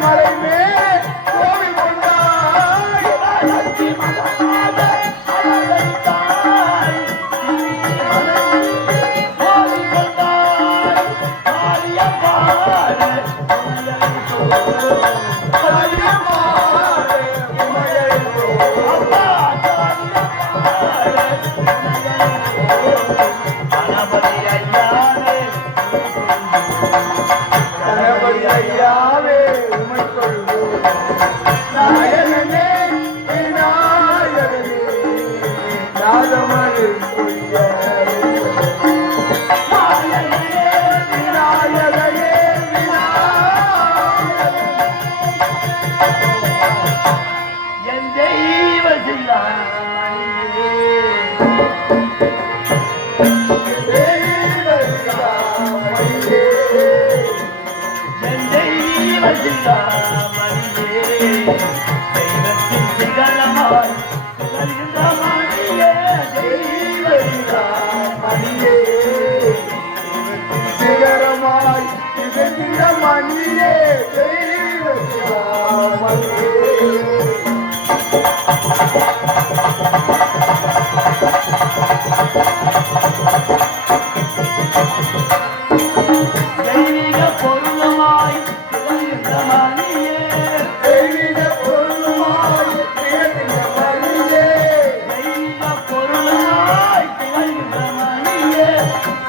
மலை மேலே கோவில் கொண்டாய் சிவசக்தி மகனாக அலங்கரித்தாய். மலை கோவி கொண்டாய் காளியம்மாளே காளியம்மாளே உமையையோ அப்பா காளியம்மாளே கணபதி ஐயாவே கணபதி ஐயாவே உமை கொள்வோம் நாயகனே விநாயகனே நாதமணி நாயகனே விநாயகனே விநாயகனே என் தெய்வ சில்லாமணியே என் தெய்வ சில்லாமணியே தெய்வத்தின் சிகரமாய் திகழ்கின்ற மணியே தெய்வ சில்லாமணியே சிகரமாய் திகழ்கின்ற மணியே தெய்வ சிகாமணியே தெய்வீக பொருளுமாய் திகழ்கின்ற மணியே தெய்வீக பொருளுமாய் திகழ்கின்ற மணியே தெய்வீக பொருளுமாய் திகழ்கின்ற மணியே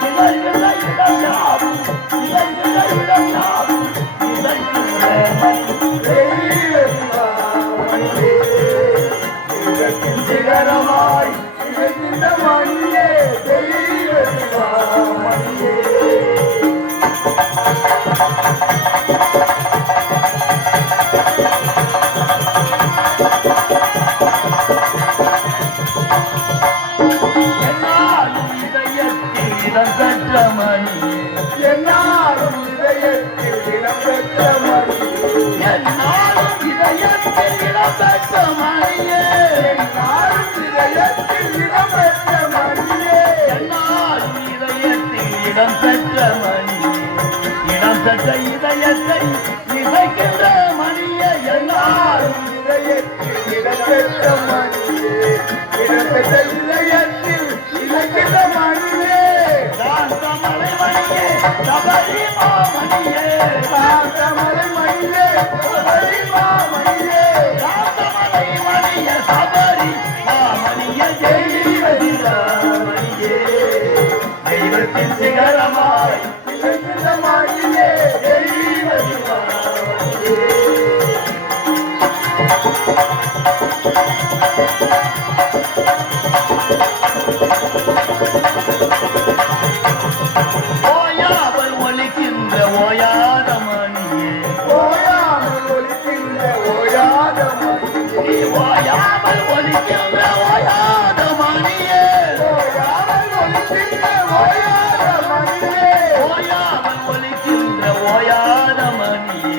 திகழ்கின்ற இடம் யாவும் திகழ்கின்ற இடம் யாவும் திகழ்கின்ற மணி தெய்வ சிகாமணியே தெய்வத்தின் சிகரமாய் திகழ்கின்ற மணியே தெய்வ சிகாமணியே என்னாலும் இதயத்தில் இடம் பெற்ற மணியே என்னாலும் இதயத்தில் இடம்பெற்ற மணியே என்னாலும் இதயத்தில் இடம் பெற்ற மணியே என்னாலும் இதயத்தில் இடம்பெற்ற மணியே என்னாலும் இதயத்தில் இடம் பெற்ற மணியே இடம் பெற்ற இதயத்தை இசைக்கின்ற மணியே என்னாலும் இதயத்தில் இடம்பெற்ற மணியே இடம்பெற்ற இதயத்தில் இலக்கிற மணியே காந்தமலை மணியே சபரி மாமணியே காந்தமலை மணியே சபரி மாமணியே காந்தமலை மணியே சபரி மாமணியே தெய்வதிலாமணியே தெய்வத்தின் சிகரமாய் இலக்கிற மணியே தெய்வதிலாமணியே ஓயாமல் ஒலிக்கின்ற ஓயாத மணியே ஓயாமல் ஒலிக்கின்ற ஓயாத மணியே நீ ஓயாமல் ஒலிக்கின்ற ஓயாத மணியே ஓயாமல் ஒலிக்கின்ற ஓயாத மணியே ஓயாமல் ஒலிக்கின்ற ஓயாத மணியே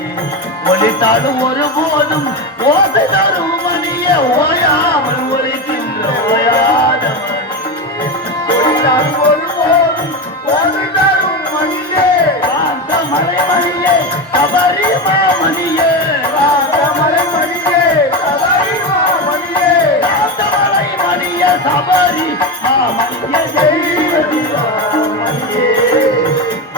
ஒலித்தாலும் ஒருபோதும் ஓசை தரும் மணியே ஓயாமல் ஒலிக்கின்ற ஓயாத மணியே ஒளித்தால் ஒருபோதும் ஒரு தரும் மணியே காந்தமலை மணியே சபரி மாமணியே காந்தமலை மணியே சபரி மாமணியே காந்தமலை மணியே சபரி மாமணியே தெய்வதிலாமணியே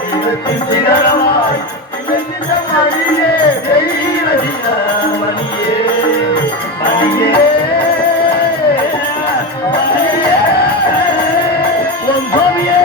தெய்வத்தின் சிகரமாய் இலக்கிற மணியே தெய்வதிலாமணியே மணியே மணியே உன் சுவாமியே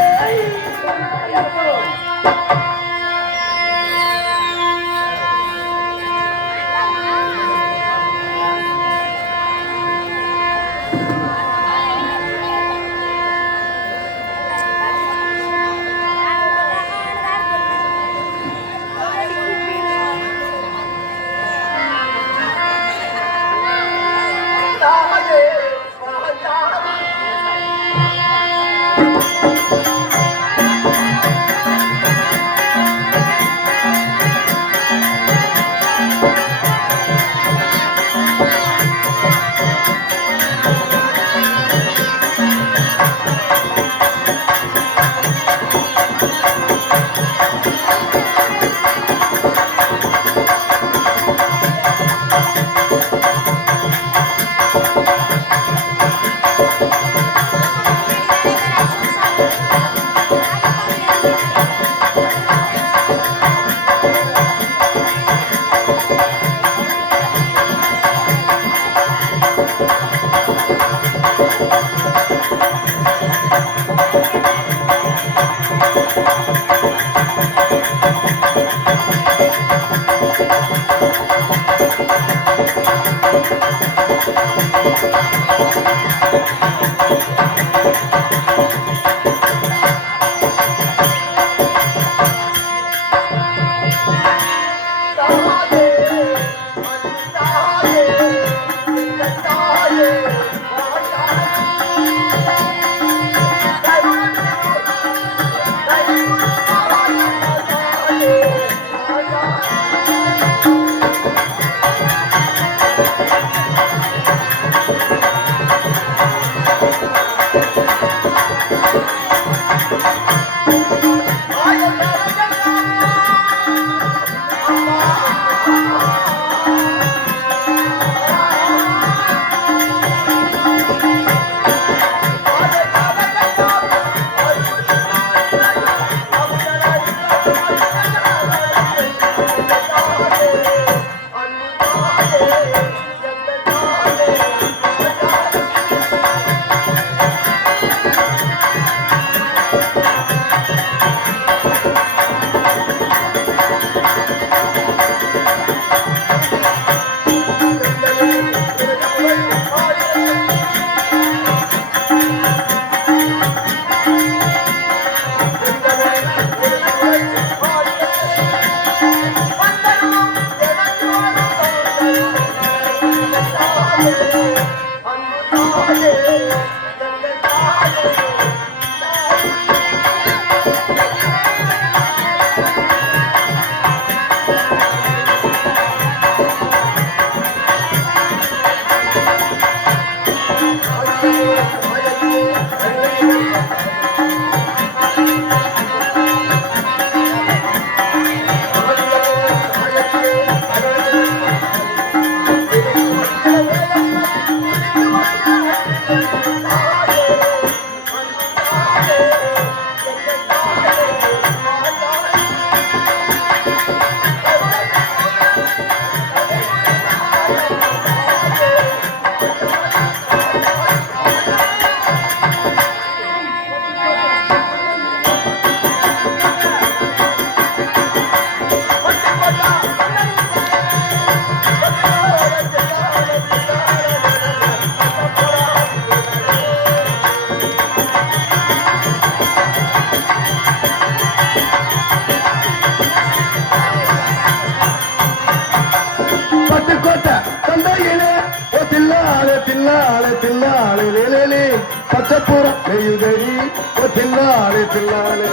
பட்டுக்கோட்டை தந்தையிலே ஓ தில்லாலே தில்லாலே தில்லாலே லேலே பச்சைப்புறம் நெய்யுதடி ஓ தில்லாலே தில்லாலே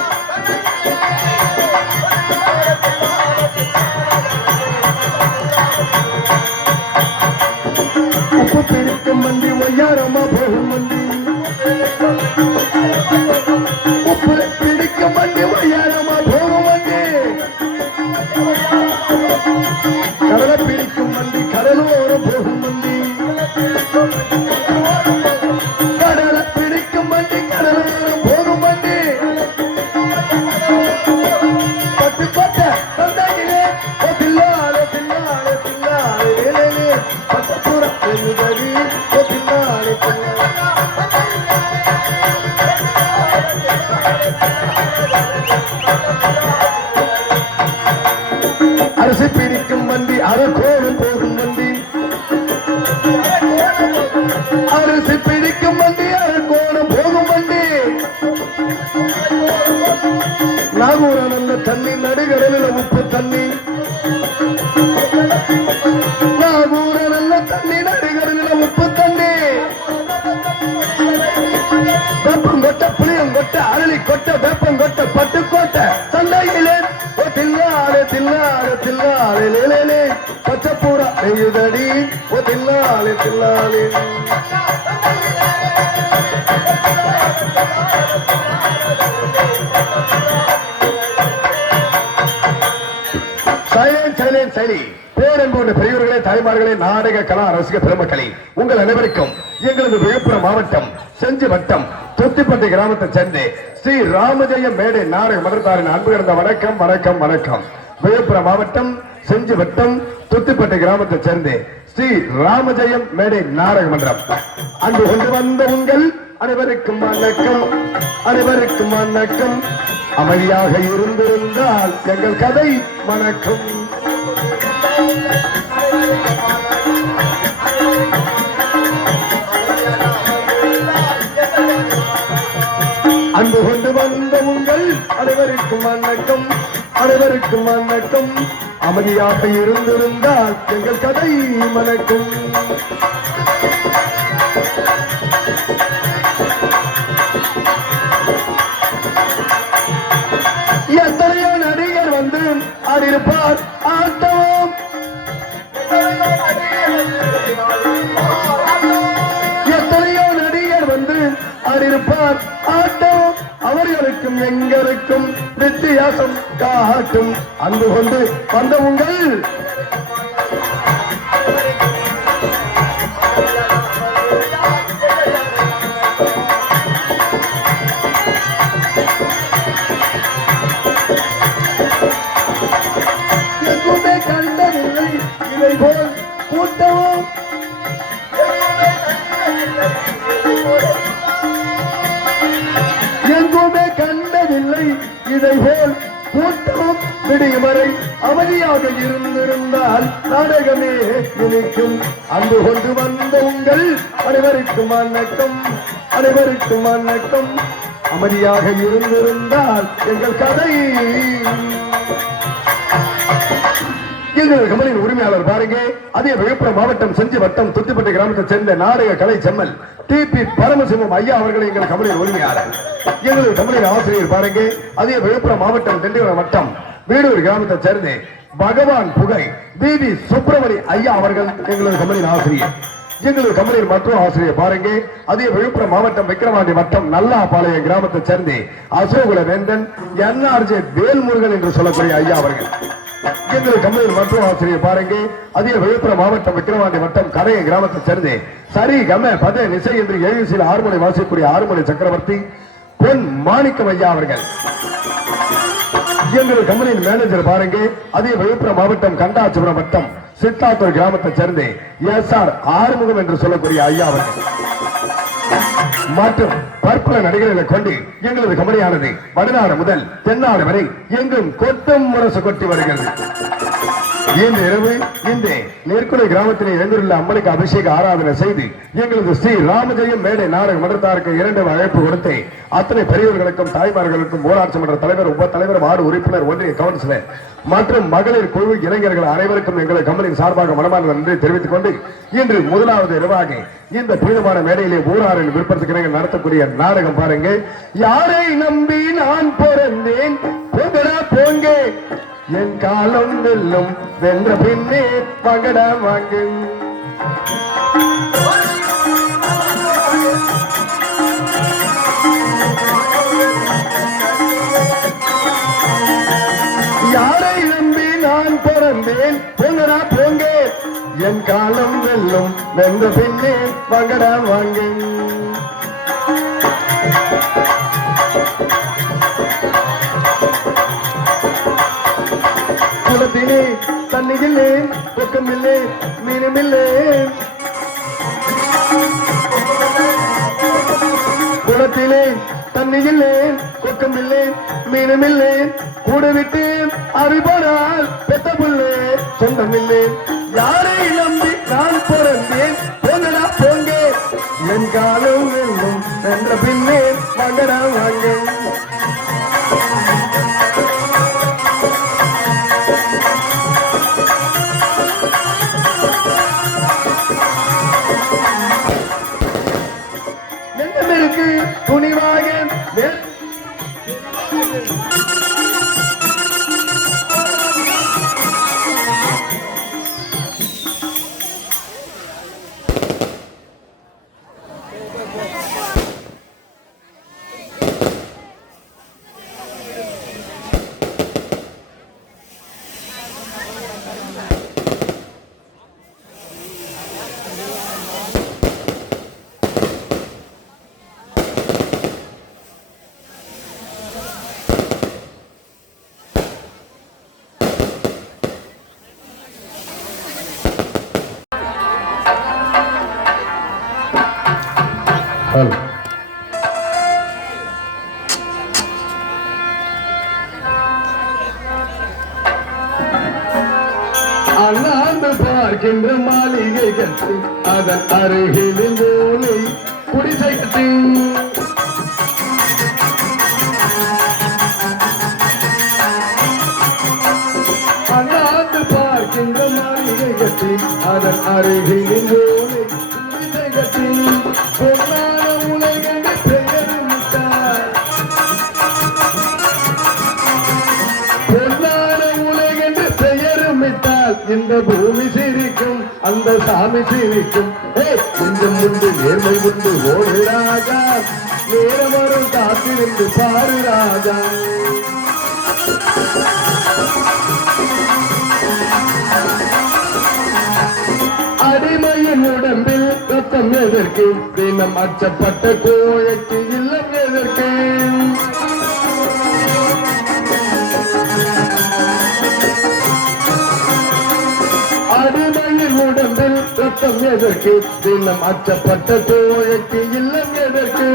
உப்பு பிடிக்கும் மண்டி ஒய்யாரமா போகும் மண்டி உப்பு பிடிக்கும் மண்டி ஒய்யாரமா போகும் மண்டி கடலை பிடிக்கும் மண்டி கடலோரம் போகும் மண்டி கடலை பிடிக்கும் மண்டி கடலோரம் போகும் மண்டி பட்டுக்கோட்டை தந்தையிலே ஓ தில்லாலே தில்லாலே தில்லாலே பச்சைப்புறம் நெய்யுதடி ஓ தில்லாலே தில்லாலே அரசு பிடிக்கும் வண்டி அரக்கோணம் போகும் வண்டி அரசு பிடிக்கும் வண்டி அரக்கோணம் போகும் வண்டி நாகூர நல்ல தண்ணி நடுகடலில் உப்பு தண்ணி நாகூர நல்ல தண்ணி நடுகடலில் உப்பு தண்ணி வேப்பங்கொட்டை புளியங்கொட்டை அரளி கொட்டை வேப்பங்கொட்டை பட்டுக்கோட்டை சந்தையிலே ஓ தில்லாலே தில்லாலே தில்லாலே லேலே பச்சைப்புறா நெய்யுதடி ஓ தில்லாலே தில்லாலே சைலி பேரன்போன்ற பெரியவர்களே தாய்மார்களே நாடக கலா ரசிக பெருமக்களே உங்கள் அனைவருக்கும் எங்களது விழுப்புரம் மாவட்டம் செஞ்சி வட்டம் தொத்திப்பட்டி கிராமத்தைச் சேர்ந்த ஸ்ரீ ராமஜெயம் மேடை நாடக மன்றத்தாரின் அன்பு கிடந்த வணக்கம் வணக்கம் வணக்கம். விழுப்புரம் மாவட்டம் செஞ்சி வட்டம் தொத்திப்பட்டி கிராமத்தைச் சேர்ந்த ஸ்ரீ ராமஜெயம் மேடை நாடக மன்றம் அன்பு கொண்டு வந்த உங்கள் அனைவருக்கும் வணக்கம் அனைவருக்கும் வணக்கம். அமைதியாக இருந்திருந்தால் எங்கள் கதை வணக்கம். அன்பு கொண்டு வந்த உங்கள் அனைவருக்கும் வணக்கம் அனைவருக்கும் வணக்கம். அமைதியாக இருந்திருந்தால் எங்கள் கதை வணக்கம். எத்தனையோ நடிகர் வந்து ஆடியிருப்பார் ஆட்டவும் எத்தனையோ நடிகர் வந்து ஆடியிருப்பார் ஆட்டம் அவர்களுக்கும் எங்களுக்கும் வித்தியாசம் காட்டும். அன்பு கொண்டு வந்த உங்கள் எங்குமே கண்டதில்லை இதை போல் கூட்டவும் எங்குமே கண்டதில்லை இதை போல் கூட்டமும் விடியும் வரை அமைதியாக இருந்திருந்தால் நாடகமே இனிக்கும். அன்பு கொண்டு வந்த உங்கள் அனைவருக்கும் வணக்கம் அனைவருக்கும் வணக்கம். அமைதியாக இருந்திருந்தால் எங்கள் கதை. எங்கள் கம்பெனியின் உரிமையாளர் பாருங்க, அதே விழுப்புரம் மாவட்டம் செஞ்சி வட்டம் துத்திப்பட்டி கிராமத்தை சேர்ந்த நாடக கலை செம்மல் டிபி பரமசிவம் ஐயா அவர்கள் எங்கள் கம்பெனியின் உரிமையாளர். எங்களது கம்பெனியின் ஆசிரியர் பாருங்க, அதே விழுப்புரம் மாவட்டம் திண்டிவனம் வட்டம் வீடூர் கிராமத்தை சேர்ந்த பகவான் புகை பிவி சுப்பிரமணி ஐயா அவர்கள் எங்களது கம்பெனியின் ஆசிரியர். எங்களது கம்பெனியின் மற்றொரு ஆசிரியர் பாருங்க, அதே விழுப்புரம் மாவட்டம் விக்கிரவாண்டி வட்டம் நல்லாபாளையம் கிராமத்தை சேர்ந்த அசோகுல வேந்தன் என்ஆர்ஜே வேல்முருகன் என்று சொல்லக்கூடிய ஐயா அவர்கள். எங்கள் கம்பெனியின் மற்றொரு ஆசிரியர் பாருங்க, அதே விழுப்புரம் மாவட்டம் விக்கிரவாண்டி வட்டம் கரைய கிராமத்தை சேர்ந்து சரி கம பத நிசை என்று ஏழுசியில் ஆறுமணி வாசிக்கூடிய ஆறுமணி சக்கரவர்த்தி பொன் மாணிக்கம் ஐயா அவர்கள். எங்கள் கம்பெனியின் மேனேஜர் பாருங்க, அதே விழுப்புரம் மாவட்டம் கண்டாச்சிபுரம் வட்டம் சித்தாத்தூர் கிராமத்தை சேர்ந்து எஸ்ஆர் ஆறுமுகம் என்று சொல்லக்கூடிய ஐயா அவர்கள். மற்றும் பற்பல நடிகர்களை கொண்டு எங்களது கம்பெனியானது வடநாடு முதல் தென்னாடு வரை எங்கும் கொட்டும் முரசு கொட்டி வருகிறது. இன்று இரவு இந்த நெற்குடை கிராமத்தில் எழுந்துள்ள அம்மனுக்கு அபிஷேக ஆராதனை செய்து எங்களது ஸ்ரீ ராமஜெயம் மேடை நாடக மன்றத்தாருக்கு 2 அழைப்பு கொடுத்து அத்தனை பெரியவர்களுக்கும் தாய்மார்களுக்கும் ஊராட்சி மன்ற தலைவர் உப தலைவர் வார்டு உறுப்பினர் ஒன்றிய கவுன்சிலர் மற்றும் மகளிர் குழு இளைஞர்கள் அனைவருக்கும் எங்கள் கம்பெனியின் சார்பாக மனமார்ந்த நன்றி தெரிவித்துக் கொண்டு இன்று முதலாவது இரவாக இந்த புனிதமான மேடையிலே ஊராரின் விருப்பத்துக்கு நடத்தக்கூடிய நாடகம் பாருங்க. யாரை நம்பி நான் பிறந்தேன் போங்க, என் காலம் வெல்லும் வென்ற பின்னே பகட வாங்கு. யாரை நம்பி நான் பிறந்தேன் போங்க, என் காலம் வெல்லும் வென்ற பின்னே பகட வாங்கு. குளத்திலே தண்ணியில்லே பொக்கமில்லே மீனுமில்லே, குளத்திலே தண்ணியில்லே கொக்கமில்லே மீனுமில்லே, கூட விட்டு அறிவானால் பெத்த புள்ளே சொந்தமில்லே. யாரை நம்பி நான் பிறந்தேன் போங்க, என் காலம் வெல்லும் என்ற பின்னே வாங்கடா வாங்க. துணிவாக அண்ணாந்து பார்க்கின்ற மாளிகை கட்டி அதன் அருகில் ஓலை குடிசை கட்டி அண்ணாந்து பார்க்கின்ற மாளிகை கட்டி அதன் அருகில் ஓலை குடிசை கட்டி பொன்னான உலகின் பெயரும் விட்டார், பொன்னான உலகின் பெயரும் விட்டால் இந்த பூமி சிரிக்கும் அந்த சாமி சிரிக்கும். கொஞ்சம் உண்டு நேர்மை உண்டு ஓடு ராஜா, நேரம் வரும் காத்திருந்து பாரு ராஜா. அடிமையின் உடம்பில் ரத்தம் எதற்கு, தினம் அச்சப்பட்ட கோழைக்கு இல்லம் எதற்கு. அடிமையின் உடம்பில் ரத்தம் எதற்கு, தினம் அச்சப்பட்ட கோழைக்கு இல்லம் எதற்கு.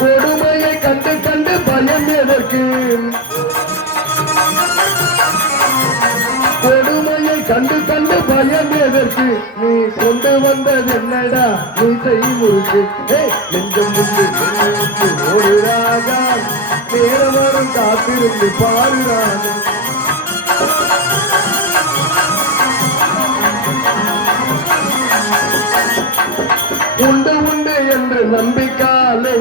கொடுமையை கண்டு கண்டு பயம் எதற்கு, கொடுமையை கண்டு கண்டு பயம் எதற்கு. நீ கொண்டு வந்தது என்னடா நீ செய்முறுக்கு. நெஞ்சம் முந்து ஒரு ராஜா, நேரம் வரும் காத்திருந்து பாரு ராஜா. உண்டு உண்டு என்று நம்பிக்காலே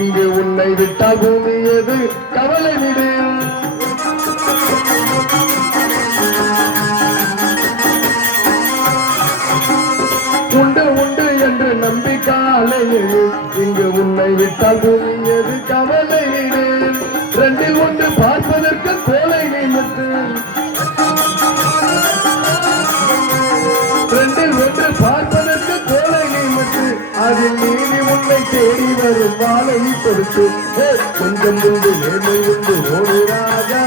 இங்கு உன்னை விட்டால் பூமி எது கவலை விடு. உண்டு உண்டு என்று நம்பிக்காலே இங்கு உன்னை விட்டால் பூமி எது கவலை விடு. 2 ஒன்று பார்ப்பதற்கு கோலை நிமித்து, 2 ஒன்று பார்ப்பதற்கு கோலை நிமித்து, அதில் நீதி உன்னை தேடி வரும் வாழை கொடுத்து. கொஞ்சம் உண்டு நேர்மை உண்டு ஓடு ராஜா,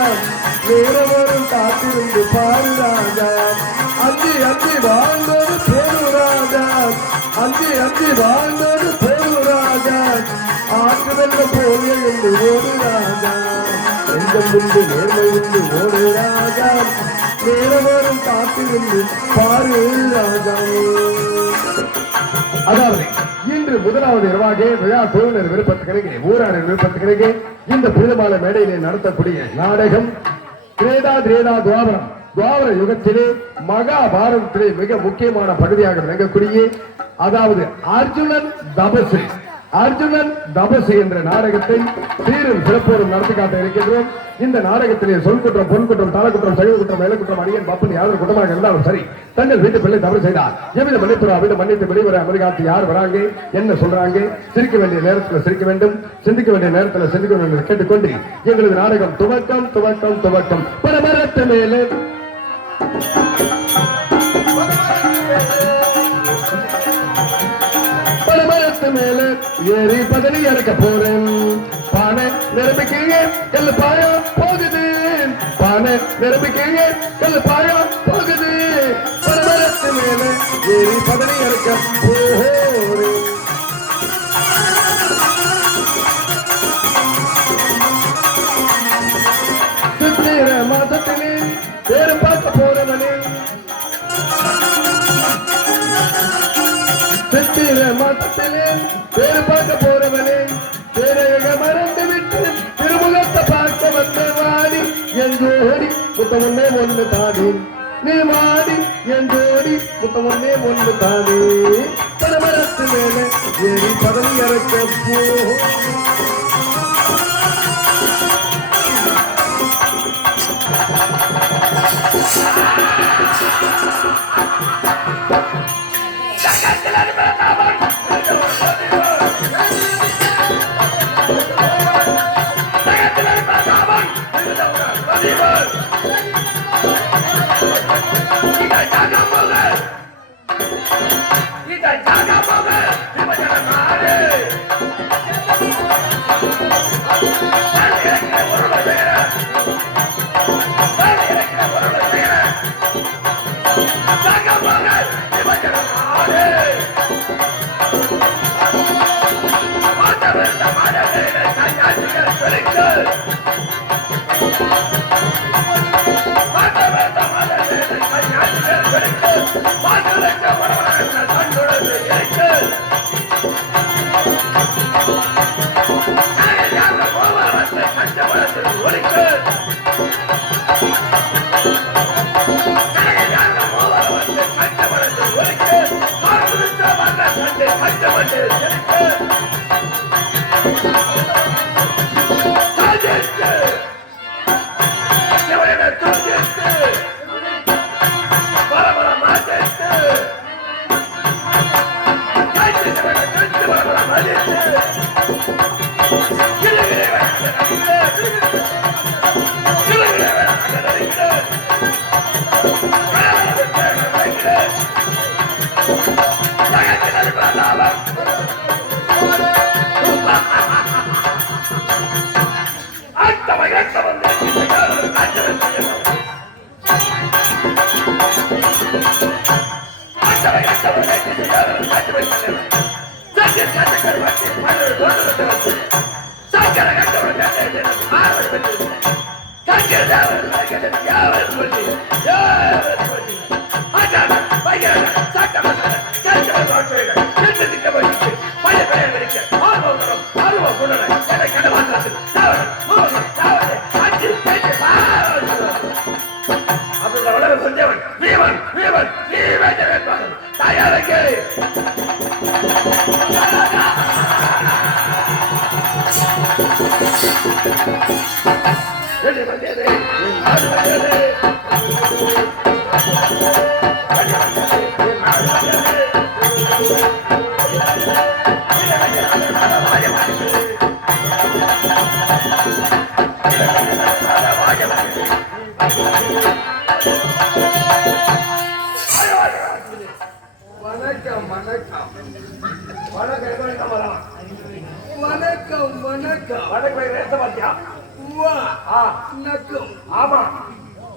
நேரம் வரும் காத்திருந்து பாரு ராஜா. அஞ்சி அஞ்சி வாழ்ந்தோடு போடு ராஜா, அஞ்சி அஞ்சி வாழ்ந்தோடு போடு ராஜா. ஆற்றுதல்ல போய என்று ஓடு ராஜா, கொஞ்சம் உண்டு நேர்மை உண்டு ஓடு ராஜா, நேரவரும் காத்திருந்து பாரு ராஜாவே. அதாவது இன்று முதலாவது இரவாக விழா குழுவினர் விருப்பத்துக்கிறேன், ஊராரின் விருப்பத்துக்கிறேன் இந்த புனிதமான மேடையிலே நடத்தக்கூடிய நாடகம் திரேதா துவாபரம். துவாபர யுகத்திலே மகாபாரதத்திலே மிக முக்கியமான பகுதியாக விளங்கக்கூடிய அதாவது அர்ஜுனன் தபசு என்ற நாடகத்தை சீரும் சிறப்போடும் நடத்தி காட்ட இருக்கின்றோம். இந்த நாடகத்திலே சொல்குற்றம், பொன்குற்றம், தாளக்குற்றம், சைவ குற்றம், மேலக்குற்றம், அடியன் பப்பன் யாரும் குற்றமாக இருந்தாலும் சரி, தங்கள் வீட்டு பிள்ளை தவறு செய்தால் எவ்வித மன்னிப்பு அவிட மன்னித்து வெளிவர அமெரிக்காத்து யார் வராங்க, என்ன சொல்றாங்க, சிரிக்க வேண்டிய நேரத்தில் சிரிக்க வேண்டும், சிந்திக்க வேண்டிய நேரத்தில் சிந்திக்க வேண்டும் கேட்டுக்கொண்டு எங்களது நாடகம் துவக்கம். பரமரத்து மேலே மேல ஏறி பதவி இறக்க போறேன். பானை நிரம்பிக்கையே கல்லு பாயா போகுது, பானை நிரம்பிக்கையே கல்லு பாயா போகுது. பரமரத்து மேல ஏறி பதவி இறக்க போறேன். சித்திர மாதத்திலே பேரு பார்க்க போறவனே, சித்திர மாதத்திலே பேரு பார்க்க போறவனே, பேரையக மறந்து விட்டு திருமுகத்தை பார்க்க வந்த வாடி என் ஜோடி புத்தம் ஒன்னே ஒன்று தானே, நீ வாடி என் ஜோடி புத்தம் ஒன்னே ஒன்று தானே. பரமரத்து மேல ஏறி பதவி இறக்க போ.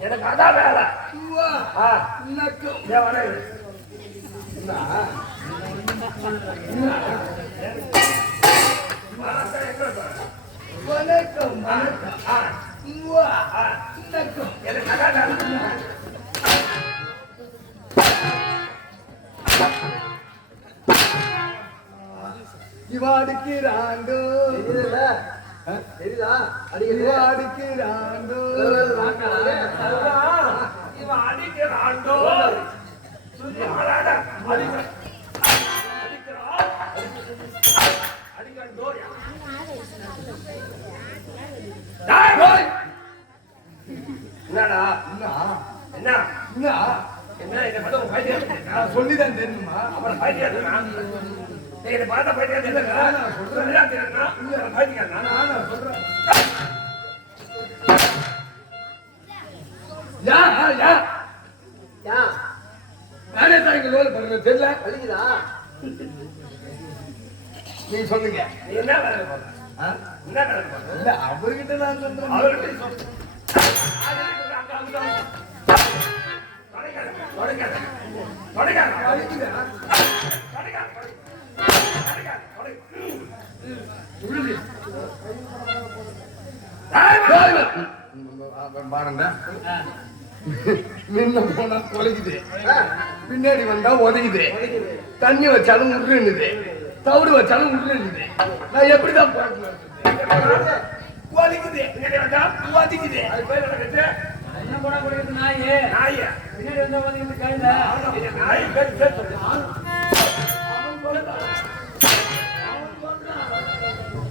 எனக்கு அதான் வேலை. வணக்கம் இவாடுக்கிறாண்டோ தெரியுதா இவாடுக்கிறாண்டோ இவன் அடிக்கிறாண்டோ என்னடா என்ன என்ன இதை பார்த்தா உன் பைத்தியம் சொல்லிதான் தெரியுமா அப்புறம் பைத்தியம் இதை பார்த்தா பைத்தியம் தெரியுதுன்னா பைத்தியம் நான் சொல்றேன் நானே தான் இங்க லோல் பண்றது தெரியல வலிக்குதா நீ சொல்லுங்க நீ என்ன வேலை பார்க்க என்ன வேலை பார்க்க இல்ல அவர்கிட்ட நான் சொல்றேன் அவர்கிட்ட சொல்லு. பாருங்க நின்ன போனா கொலைக்குது பின்னாடி வந்தா உதைக்குது தண்ணி வச்சாலும் உருணுது தவிடு வச்சாலும் உருணுது நான் எப்படிதான் வலிக்குது வலிக்குது அது பேர் என்ன என்ன போனா குடிக்கிறது நாய் நாய் பின்னாடி வந்தா வந்து கையில நாய் பேர் பேர் சொல்லு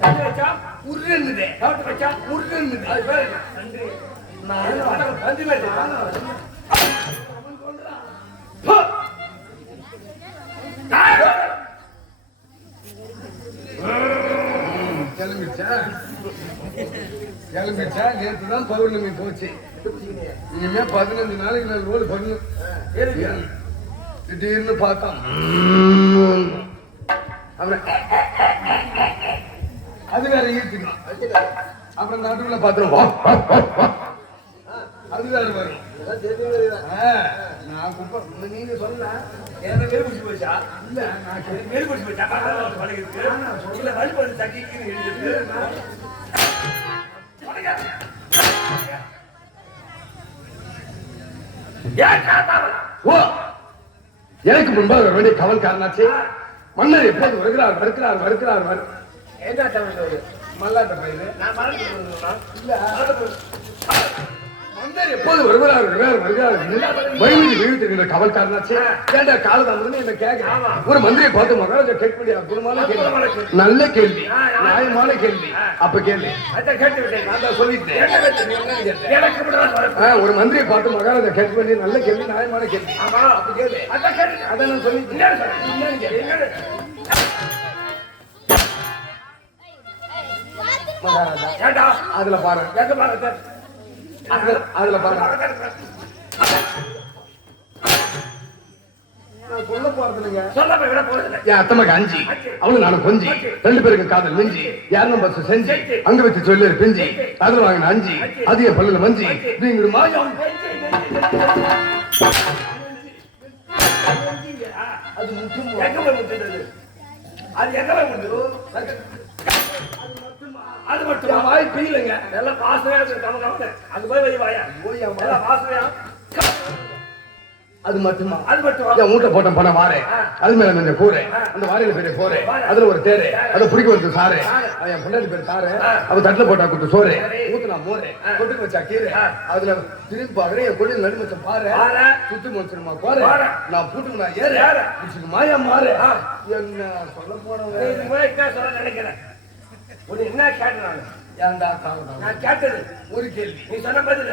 தண்ணி வச்சா உருணுது தவிட்டு வச்சா உருணுது அது பேர் நன்றி நன்றி பேர் கிளம்பிச்சா நேற்றுதான் பௌர்ணமி போச்சு இனிமே 15 நாளைக்கு நான் ரோடு பண்ணணும் திடீர்னு பார்த்தோம் அது வேற ஈர்த்துக்கலாம் அப்புறம் நடுவுல பாத்துருவோம் அது வேற வரும் நான் குப்பை நீங்க சொல்ல என்ன நெருப்பு பிடிச்சி போச்சா இல்ல நான் நெருப்பு பிடிச்சி போச்சா பழகிருக்கு இல்ல வழிபடுறது தக்கின்னு எழுதிருக்கு ஓ எனக்கு முன்பாக வர வேண்டிய காவல்காரனாச்சு மன்னர் எப்போது வருகிறார் வருகிறார் வருகிறார் வரு என்ன தமிழ் மல்லாட்ட பயிரு நான் மறந்து இல்ல மன்னர் எப்போது வருகிறார் வருகிறார் வருகிறார் வைமிதி வீழ்த்திருக்கிற காவல்காரனாச்சு ஏண்டா காலதாமதுன்னு என்ன கேட்க ஒரு மந்திரியை பார்த்து மகாராஜா கேட்க அற்புதமான கேள்வி நல்ல கேள்வி நியாயமான கேள்வி அப்ப கேள்வி அதான் கேட்டு விட்டேன் நான் தான் சொல்லிட்டேன் எனக்கு மட்டும் தான் ஒரு மந்திரியை பார்த்து மகாராஜா கேட்க வேண்டிய நல்ல கேள்வி நியாயமான கேள்வி ஆமா அப்ப கேள்வி அதான் கேட்டு அதான் நான் சொல்லிட்டேன் என்னன்னு சொல்றேன்? என்னன்னு கேளு, என்னன்னு? மகாராஜா ஏண்டா அதுல பாரு எங்க பாருங்க அதுல பாரு நான் சொல்ல போறதுங்க சொல்ல போய் விட போறதில்லை என் அத்தமக்கு அஞ்சி அவனு நானும் கொஞ்சி 2 பேருக்கு காதல் மிஞ்சி யாரும் பஸ் செஞ்சு அங்க வச்சு சொல்லு பிஞ்சி அதுல வாங்கின அஞ்சி அது என் பல்லுல மஞ்சி நீங்க மாயம் அது முக்கியம் எங்க போய் முட்டுறது அது எங்க போய் முட்டு அது மட்டும் வாய் பீலங்க எல்லாம் பாசனையா இருக்கு கம கம அது போய் வெளிய வாயா எல்லாம் பாசனையா அது மட்டுமா அது மட்டும் என் மூட்டை போட்ட பணம் வாரே அது மேல கொஞ்சம் கூரை அந்த வாரியில பெரிய போரே அதுல ஒரு தேரு அதை பிடிக்க வந்து சாரு என் பொண்டாட்டி பேர் தாரு அவ தட்டுல போட்டா குட்டு சோறு ஊத்துனா மோரு கொட்டுக்கு வச்சா கீரை அதுல திரும்பி பாக்குறேன் என் கொள்ளையில் நடுமச்சம் பாரு சுத்து முடிச்சிருமா பாரு நான் பூட்டு நான் ஏறு மாயா மாறு என்ன சொல்ல போனவன் இது போய் என்ன சொல்ல நினைக்கிறேன் உன்னை என்ன கேட்டேன் நான் ஏன்டா காவல் நான் கேட்டது ஒரு கேள்வி நீ சொன்ன பதில்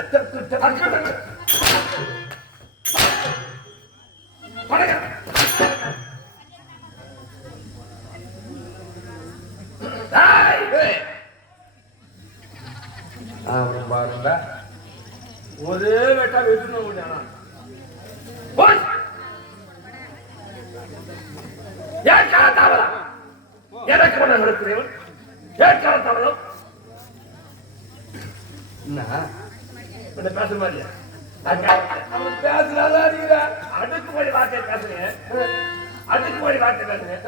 பாருங்க ஒரே வெட்டா வெட்டணும் எனக்கு பண்ண நடக்கிறேன் ஏற்கால தவறம் என்ன பேசுற மாதிரியா பேசுறாதான் அடிக்கிறேன் அடுக்குமொழி வார்த்தை பேசுறேன் அடுக்குமொழி வார்த்தை பேசுறேன்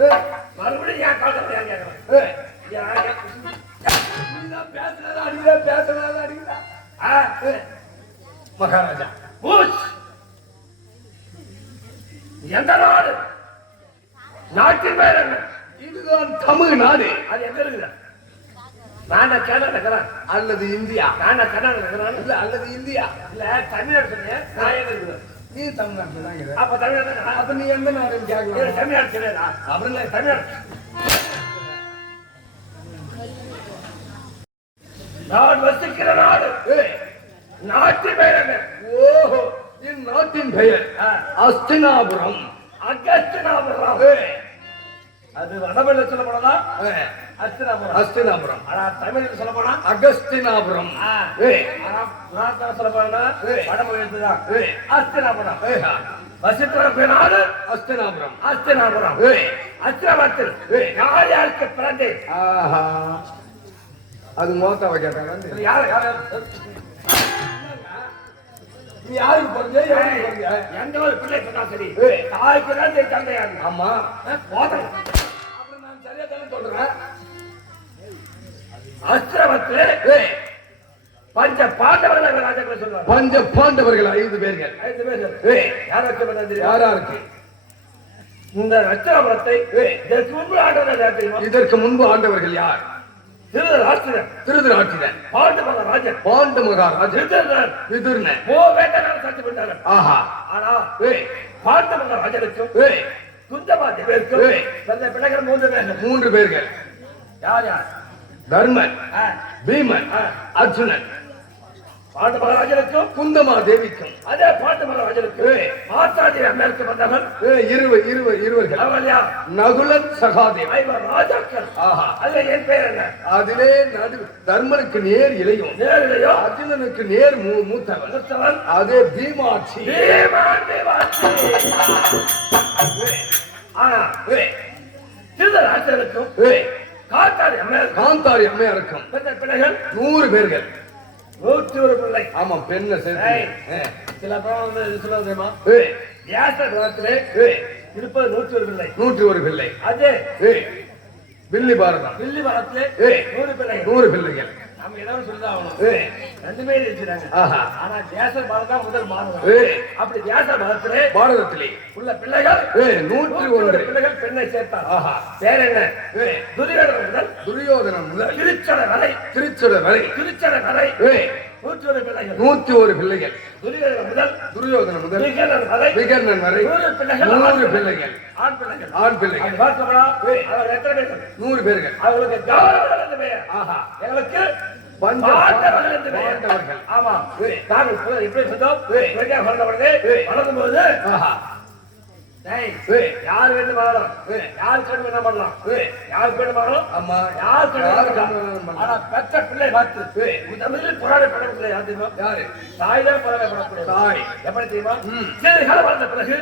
மறுபடியும் ஏன் காலத்தை ஏன் கேட்கறேன் பேசுறதா அடிக்கிறேன் பேசுறதா அடிக்கிறேன் மகாராஜா எந்த நாடு நாட்டின் பேர் என்ன? இதுதான் தமிழ்நாடு அது எங்க இருக்குது? நானா கர்நாடகா அல்லது இந்தியா நானா கர்நாடகா இல்ல அல்லது இந்தியா இல்ல தமிழ்நாடு சொன்னீங்க. நான் எங்க இருக்குது? நீ தமிழ்நாட்டுல தான் இருக்கிற. அப்ப தமிழ்நாடு அப்ப நீ எந்த நாடுன்னு கேட்கலாம். தமிழ்நாடு தெரியாதா? அப்புறம் இல்ல, தமிழ்நாடு நான் வசிக்கிற நாடு நாட்டின் பெயர் என்ன? ஓஹோ, இந்நாட்டின் பெயர் அஸ்தினாபுரம். அகஸ்தினாபுரம். அது வடமொழியில் சொல்ல போனதா அஸ்தினாபுரம். அஸ்தினாபுரம். ஆனா தமிழில் சொல்ல போனா அகஸ்தினாபுரம். ஆனா சொல்ல போனா வடமொழியில் தான் அஸ்தினாபுரம். வசிக்கிற நாடு அஸ்தினாபுரம். அஸ்தினாபுரம். அஸ்தினாபுரத்தில் யார் யாருக்கு பிறந்தேன்? ஆஹா, அது மோத்தாவை கேட்டாங்க. யாரு யாரு நீ யாருக்கு பிறந்த? யாருக்கு பிறந்த? எந்த ஒரு பிள்ளை சொன்னா சரி, தாய்க்கு தான் தந்தையாது. ஆமா, போதல் அப்புறம் நான் சரியா தானே சொல்றேன். அஸ்திரவத்திலே பஞ்ச பாண்டவர்கள் ராஜாக்களை சொல்லுவாங்க. பஞ்ச பாண்டவர்கள் 5 பேர்கள். 5 பேர் யாருக்கு பிறந்தது? யாராருக்கு? இந்த அஸ்திரவத்தை இதற்கு முன்பு ஆண்டவர்கள் யார் தெரியுமா? இதற்கு முன்பு ஆண்டவர்கள் யார்? திருதராஷ்டிரன், திருதராஷ்டிரன், பாண்டு மகாராஜன், பாண்டு மகாராஜன், விதுரன், விதுரன். வேட்டனால சத்து விட்டார்கள். ஆஹா, ஆனா பாண்டு மகாராஜனுக்கும் குந்தமா தேவிக்கும் பிறந்த பிள்ளைகள் 3 பேர்கள். 3 பேர்கள். யார் யார்? தர்மன், பீமன், அர்ஜுனன். பாண்டு மகாராஜனுக்கும் குந்தமா தேவிக்கும். அதே பாண்டு மகாராஜனுக்கு மாத்தாதி அம்மையாருக்கு வந்தவன் இருவர்கள். அவர்கள் யார்? நகுலன், சகாதேவன். 5 ராஜாக்கள். ஆஹா, அதுல என் பெயர் என்ன? அதிலே தர்மனுக்கு நேர் இளையும், நேரிலையோ அர்ஜுனனுக்கு நேர் மூத்தவன். மூத்தவன் அதே பீமாட்சி. ஆனா திருதராஷ்டிரனுக்கும் காத்தாரி அம்மையாருக்கும் காந்தாரி அம்மையாருக்கும் பிறந்த பிள்ளைகள் 100 பேர்கள். 101 பிள்ளை. ஆமா, பெண்ண சேர்த்து. சில பேர் வந்து சொல்றது தெரியுமா? வியாச கிரகத்திலே இருப்பது 101 பிள்ளை. 101 பிள்ளை. அதே வில்லி பாரதம். வில்லி மரத்திலே 100 பிள்ளைகள். 100 பிள்ளைகள். நம்ம ஏதாவது சொல்லிதான் ஆகணும். ரெண்டுமே இருக்கிறாங்க. ஆஹா, ஆனா வியாச மரம் தான் முதல் மாணவன். அப்படி வியாச மரத்திலே பாரதத்திலே உள்ள பிள்ளைகள் 101 பிள்ளைகள் பெண்ணை சேர்த்தார். ஆஹா, பேர் என்ன? துரியோதனன் முதல் துரியோதனன் முதல் திருச்சட வரை. திருச்சட வரை திருச்சட வரை 101 பிள்ளைகள். 101 பிள்ளைகள். துரியோதனன் முதல் விகர்ணன் வரை விகர்ணன் வரை 100 பிள்ளைகள். 100 பிள்ளைகள். ஆண் பிள்ளைகள். ஆண் பிள்ளைகள். பார்க்கப்படா அவர் எத்தனை பேர்கள்? 100 பேர்கள். அவர்களுக்கு கௌரவர்கள் என்று பெயர். ஆஹா, எங்களுக்கு பஞ்ச பாண்டவர்கள் என்று பெயர். பாண்டவர்கள். ஆமா, நாங்கள் எப்படி சொன்னோம்? வளரும் போது ஆஹா, யார் வேண்டும் வரலாம், யாருக்கு வேண்டும் என்ன பண்ணலாம், யாருக்கு வேண்டும் வரலாம். ஆமா, யாருக்கு யாருக்கு வேண்டும் வேணும் பண்ணலாம். ஆனா பெற்ற பிள்ளை பார்த்து முதலில் புறாடப்பட பிள்ளை யார் தெரியுமா? யாரு? தாய் தான் புறாடப்படக்கூடிய தாய். எப்படி தெரியுமா? சிறிது காலம் வளர்ந்த பிறகு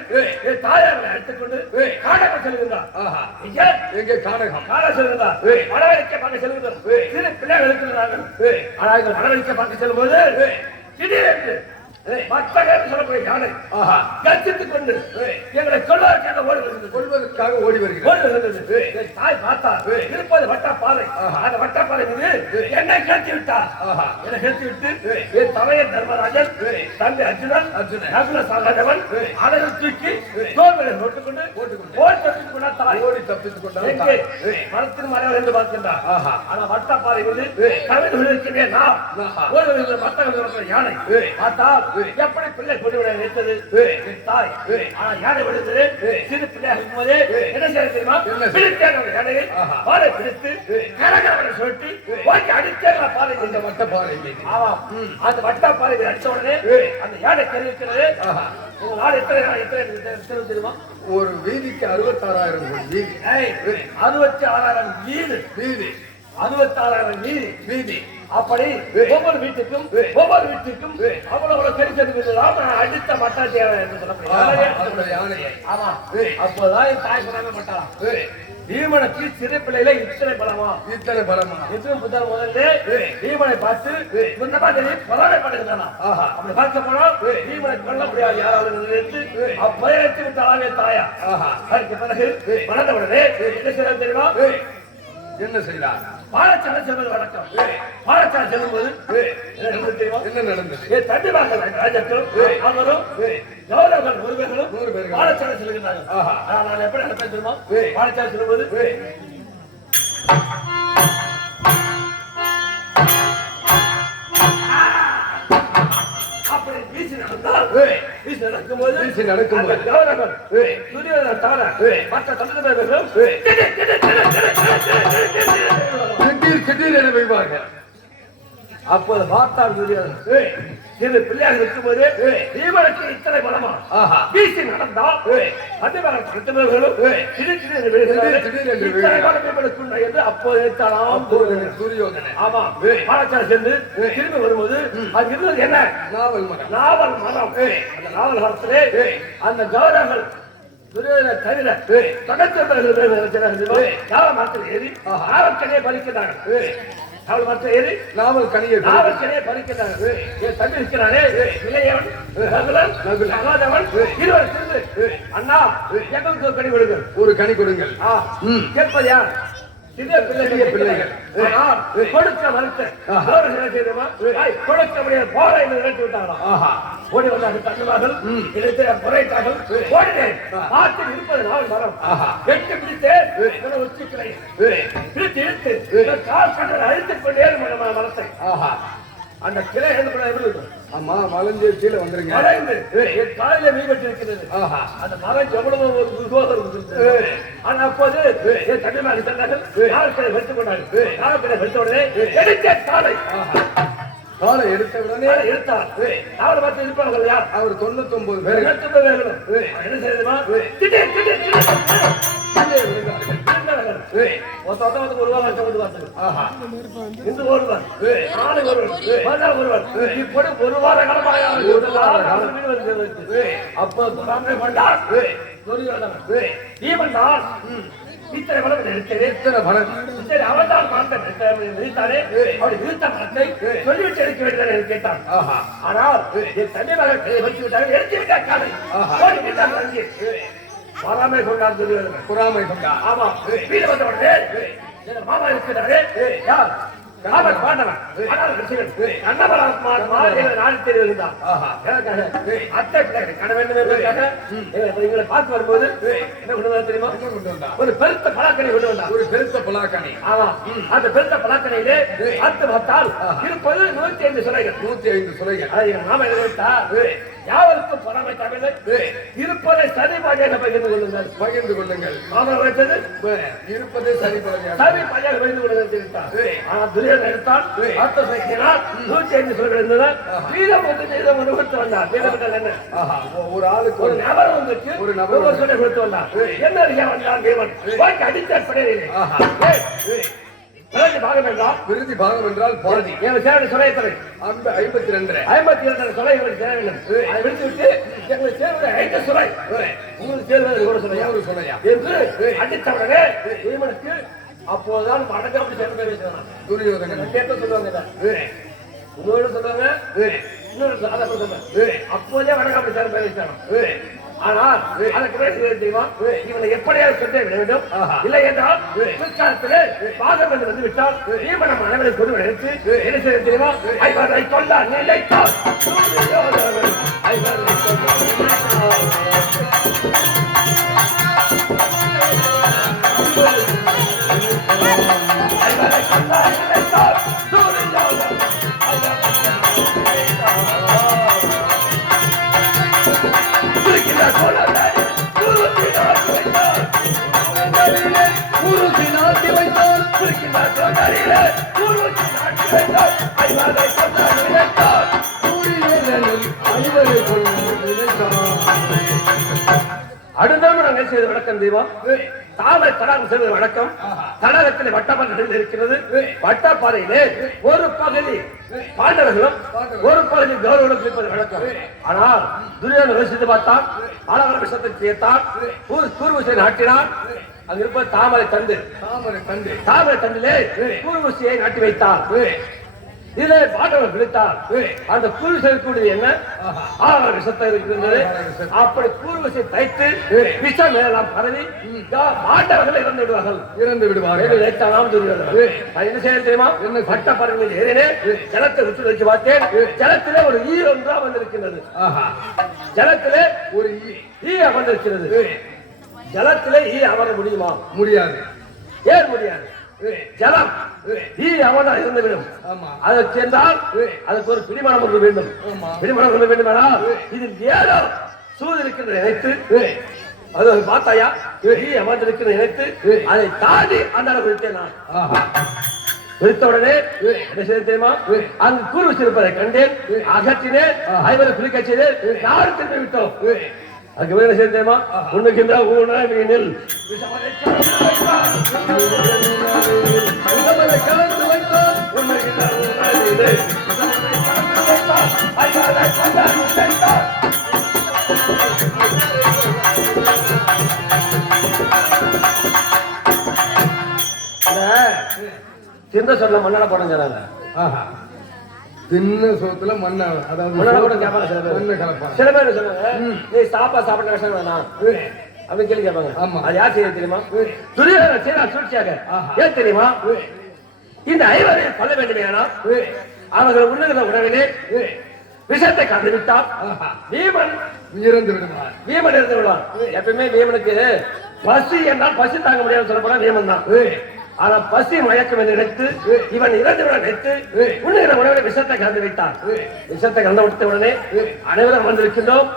என் தாயாரை அழைத்துக் கொண்டு காடகம் செல்கின்றார். ஆஹா, இங்கே எங்கே கானகம்? காட செல்கின்றார். வடவழிக்க பார்க்க செல்கின்றார். சிறு பிள்ளைகள் இருக்கிறார்கள். ஆனால் இங்க வடவழிக்க பார்க்க செல்லும்போது திடீரென்று மத்தகர் சொல்லக்கூடிய யானை ஆஹா, கர்ஜித்துக் கொண்டு எங்களை கொள்வதற்காக ஓடி வருகிறது. கொள்வதற்காக ஓடி வருகிறது. ஓடி வருகிறது. என் தாய் பார்த்தா இருப்பது வட்டப்பாறை. அந்த வட்டப்பாறை மீது என்னை கிளத்தி விட்டார். ஆஹா, என்னை கிளத்தி விட்டு என் தமையன் தர்மராஜன், தந்தை அர்ஜுனன், நகுல சகாதேவன் அனைவரும் தூக்கி தோல்வியை போட்டுக்கொண்டு ஓடி தப்பித்துக் கொண்டார். தாய் ஓடி தப்பித்துக் கொண்டார். எங்கே மரத்தின் மறைவர் என்று பார்க்கின்றார். ஆஹா, ஆனா வட்டப்பாறை மீது கவிழ்ந்து இருக்கிறேன் நான். ஓடி வருகிற மத்தகர் யானை பார்த்தால் எப்படி பிள்ளை கொண்டு விட நினைத்தது என் தாய். ஆனா யானை விடுத்தது சிறு பிள்ளையாக இருக்கும்போதே என்ன செய்ய தெரியுமா? பிடித்தாங்க யானையை. பாலை பிடித்து கரகரவனை சுழட்டி ஓட்டி அடித்தாங்க பாலை. இந்த வட்டப்பாறை. ஆமாம், அந்த வட்டப்பாறை அடித்த உடனே அந்த யானை தெரிவிக்கிறது. உங்க நாடு எத்தனை தெரியுமா? ஒரு வீதிக்கு 66,000 கோடி வீதி. 66,000 வீடு. வீதி 66,000 வீதி. வீதி. அப்படி ஒவ்வொரு வீட்டுக்கும் அவ்வளவு தெரிஞ்சது அடித்த மட்டா தேவை என்று சொல்லப்படுகிறது. யானையை. ஆமா, அப்போதான் என் தாய் சொல்லாம மாட்டாளாம். பீமனுக்கு சிறு பிள்ளையில இத்தனை பலமா, இத்தனை பலமா. எத்தனை புத்தகம் முதல்ல பீமனை பார்த்து இந்த மாதிரி பொறாமைப்படுகிறானா. அப்படி பார்க்க போனா பீமனை கொல்ல முடியாது யாராவது அப்பயத்து விட்டாலே தாயா. அதுக்கு பிறகு வளர்ந்த உடனே என்ன செய்ய தெரியுமா? என்ன செய்யலாம்? பாலச்சாலை செல்வது வழக்கம். பாலச்சாலை செல்லும்போது என்ன நடந்தது தெரியுமா? என்ன நடந்தது? தண்ணி வாங்க ராஜாக்களும் அவரும் கௌரவர்கள் 100 பேர்களும் பாலச்சாலை செல்லுகிறார்கள். நான் எப்படி நடப்பேன் தெரியுமா? பாலச்சாலை செல்லும்போது அப்படி வீசி நடந்தால் வீசி நடக்கும்போது கௌரவர்கள் துரியோதனன் தவிர மற்ற தமிழர்களும் திடீர் என வைப்பார்கள். அப்போது பார்த்தால் துரியோதனன் சிறு பிள்ளையாக இருக்கும்போது தீபனுக்கு இத்தனை பலமா வீசி நடந்தால் தமிழர்களும் என்று அப்போது நினைத்தாலாம் துரியோதனன். ஆமா பாலச்சாலை சென்று திரும்பி வரும்போது அது இருந்தது என்ன? நாவல் மரம். அந்த நாவல் மரத்திலே அந்த கௌரவர்கள் துரியோதனை தவிர நாவல் மரத்தில் ஏறி நாவற்கனையை பறிக்கிறார்கள். நாவல் மரத்தில் ஏறி நாவற்கனையை பறிக்கிறார்கள். என் தம்பி இருக்கிறானே இளையவன் நகுலன் இருவர் திருந்து அண்ணா எங்களுக்கு ஒரு கனி கொடுங்கள். ஒரு கனி கொடுங்கள். கேட்பது யார்? சிறிய பிள்ளைகள். கொடுக்க மறுத்த கொடுக்க முடியாது போற நினைத்து விட்டார்களாம். ஓடி வந்தார்கள் தன்னுமார்கள் முறையிட்டார்கள். ஓடினேன் பார்த்து இருப்பது நாவல் மரம். எட்டு பிடித்து உச்சிக்கிளை பிடித்து இழுத்து கால் கண்டல் அழித்துக் கொண்டே மரத்தை அந்த கிளை எழுந்து எப்படி இருக்கும்? ஆமா மலர்ந்து கீழே வந்துருங்க. மலைந்து என் காலையில மீன் வெட்டி இருக்கிறது. அந்த மரம் எவ்வளவு ஒரு துர்கோகம் இருக்குது. ஆனா அப்போது என் தன்னிமாக சென்றார்கள். நாவல்களை வெட்டுக் கொண்டார்கள். நாவல்களை வெட்ட உடனே எடுத்த காலை எடுத்த உடனே எடுத்தார். நாவல் பார்த்து இருப்பார்கள் யார்? அவர் 99 பேர். 99 பேர்களும் என்ன செய்யுமா? இப்படி ஒரு வார காலமாக அப்போ இத்தனை பலம் சரி அவன்தான் விரித்தானே அவருடைய விரித்த மரத்தை சொல்லிவிட்டு எடுக்க வேண்டியது கேட்டான். ஆனால் என் தண்ணி மகன் வைத்து விட்டார்கள். எடுத்து விட்டார் காலை பொறாமை கொண்டான் துரியோதனன். பொறாமை கொண்டான். ஆமா வீடு வந்த உடனே மாமா இருக்கிறாரு யார்? காவல் பாண்டவன். ஆனால் நாடு தெரிவித்தான். அத்தை பிள்ளைகள் கணவன் எங்களை பார்த்து வரும்போது என்ன கொண்டு வந்தா தெரியுமா? ஒரு பெருத்த பலாக்கணி கொண்டு வந்தான். ஒரு பெருத்த பலாக்கணி. ஆமா அந்த பெருத்த பலாக்கணியிலே அத்து பார்த்தால் இருப்பது 105 சுளைகள். 105 சுளைகள். அதை மாமா எழுதிவிட்டா யாவருக்கும் பொறாமை தவிர இருப்பதை சரிபாடியாக பகிர்ந்து கொள்ளுங்கள். மாமா வைத்தது இருப்பதை சரிபாடியாக பகிர்ந்து கொள்ளுங்கள். ஆனால் துரியோதனன் எடுத்தான். அர்த்த சைக்கினால் 105 சுளைகள் இருந்தது. வீதம் ஒன்று கொடுத்து வந்தார். வீதம் என்ன? ஒரு ஆளுக்கு ஒரு நபர் வந்துச்சு. ஒரு நபர் சொல்லி கொடுத்து வந்தார். என்ன வந்தான் தேவன் அடித்த விருதி பாகம் என்றால் பாதி. அந்த 52 சுலை விடுத்து விட்டு எங்களை சேர்வது 5 சுலை உங்களுக்கு சேர்வது ஒரு சுலையா ஒரு சுலையா என்று அடித்தவுடனே இவனுக்கு அப்போதுதான் வடக்காப்படி சேர்ந்து பேசுவாங்க. துரியோதனன் சொல்லுவாங்க. இன்னொரு சொல்லுவாங்க. அப்போதே வடக்காப்படி சேர்ந்து பேசுவாங்க. ஆனால் அதற்கு தெரியுமா? இவனை எப்படியாவது கொண்டே விட வேண்டும். இல்லை என்றால் பிற்காலத்திலே பாகம் என்று வந்து விட்டால் ஈமனம் அனைவரை கொண்டு எடுத்து என்ன செய்ய தெரியுமா? ஐவரை கொண்டா நிலைத்தால் அடுத்த நாங்கள் செய்த வழக்கம் தெய்வம் தாமரை தடாகம் செய்வது வழக்கம். தடாகத்தில் வட்டப்பாதை இருக்கிறது. வட்டப்பாதையிலே ஒரு பகுதி பாண்டவர்களும் ஒரு பகுதி கௌரவர்களும் இருப்பது வழக்கம். ஆனால் துரியோதனன் யோசித்து பார்த்தான். ஆலவர விஷத்தை சேர்த்தான். கூர்வசை நாட்டினான். அங்க இருப்ப தாமரை தண்டு. தாமரை தண்டிலே கூர்வசியை நாட்டி வைத்தார். இதை பாண்டவர் பிடித்தார். அந்த கூறு செய்யக்கூடியது என்ன? ஆகார விஷத்தை இருக்கின்றது. அப்படி கூறு விஷத்தை தைத்து விஷம் மேலாம் பரவி பாண்டவர்கள் இறந்து விடுவார்கள். என்ன செய்ய தெரியுமா? பட்ட பறவைகள் ஏறினேன், ஜலத்தை ருச்சி வச்சு பார்த்தேன். ஜலத்திலே ஒரு ஈ ஒன்றா வந்திருக்கின்றது. ஜலத்திலே ஒரு ஈ அமர்ந்திருக்கிறது. ஜலத்திலே ஈ அமர முடியுமா? முடியாது. ஏன் முடியாது? ஜலம் ஈ அவனா இருந்துவிடும். அதற்கு சென்றால் அதுக்கு ஒரு பிடிமனம் ஒன்று வேண்டும். பிடிமனம் ஒன்று வேண்டும். இது ஏதோ சூது இருக்கிறது நினைத்து அது பார்த்தாயா ஈ அமர்ந்திருக்கிறது நினைத்து அதை தாண்டி அந்த அளவு விட்டேன். நான் விடுத்த உடனே என்ன செய்ய தெரியுமா? அங்கு கூறு வச்சிருப்பதை கண்டேன், அகற்றினேன், ஐவரை குளிக்க செய்தேன். யாரும் திரும்பி விட்டோம். அதுக்கு வேலை செய்ய தெரியுமா? உன்னுக்கின்ற ஊனவினில் சின்ன சொல்ல மண்ணால போடுங்க. தின்ன சோத்துல மண்ணா, அதாவது சில பேர் சொன்னாங்க நீ சாப்பிட கஷ்டம் வேணாம் அப்படின்னு கேள்வி கேட்பாங்க. அது யார் செய்ய தெரியுமா? துரியோதனன் செய்யறான் சூழ்ச்சியாக. ஏன் தெரியுமா? இந்த ஐவரை கொல்ல வேண்டுமே. ஆனால் அவர்கள் உண்ணுகிற உணவிலே விஷத்தை கலந்து விட்டால் வீமன் இறந்து விடுவான். வீமன் இறந்து விடுவான். எப்பயுமே வீமனுக்கு பசி என்றால் பசி தாங்க முடியாது சொல்லப்போனா வீமன் தான். ஆனா பசி மயக்கம் என்று நினைத்து இவன் இறந்து விட நினைத்து உண்ணுகிற உணவிலே விஷத்தை கலந்து வைத்தான். விஷத்தை கலந்து விட்ட உடனே அனைவரும் வந்திருக்கின்றோம்.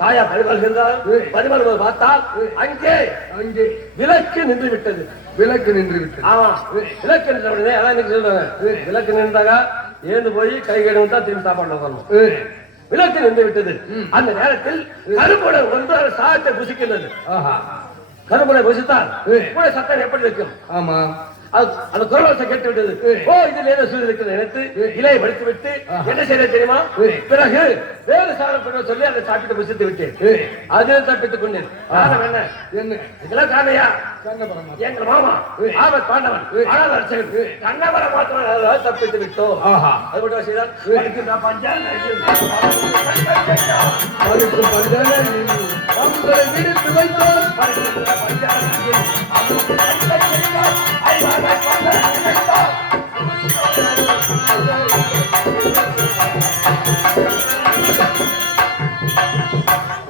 தாயா பரிமாறுகின்றார். பரிமாறுவது பார்த்தால் அங்கே விளக்கு நின்று விட்டது. விளக்கு நின்று விட்டது. ஆமா, விளக்கு நின்ற உடனே அதான் இன்னைக்கு சொல்றாங்க, விளக்கு நின்றாங்க ஏந்து போய் கை கழுவி தான் திரும்பி சாப்பாடு வரணும். விளக்கு நின்று விட்டது. அந்த நேரத்தில் கரும்புட ஒன்று சாதத்தை புசிக்கின்றது. கரும்புடை புசித்தால் சத்தம் எப்படி இருக்கும்? ஆமா, அந்த குரலோசை கேட்டு விட்டது. ஓ, இதுல ஏதோ சூழல் இருக்கிறது நினைத்து இலையை படித்து விட்டு என்ன செய்ய தெரியுமா? பிறகு வேறு சாதம் பண்ண சொல்லி அதை சாப்பிட்டு புசித்து விட்டேன். அதில் தப்பித்துக் கொண்டேன். காரணம் என்ன? இதெல்லாம் காணையா? எங்கள் மாமா ஆபத் பாண்டவன், ஆனால் அர்ச்சகன் கண்ணவர மாத்திரம் தப்பித்து விட்டோம். அது மட்டும் செய்தால்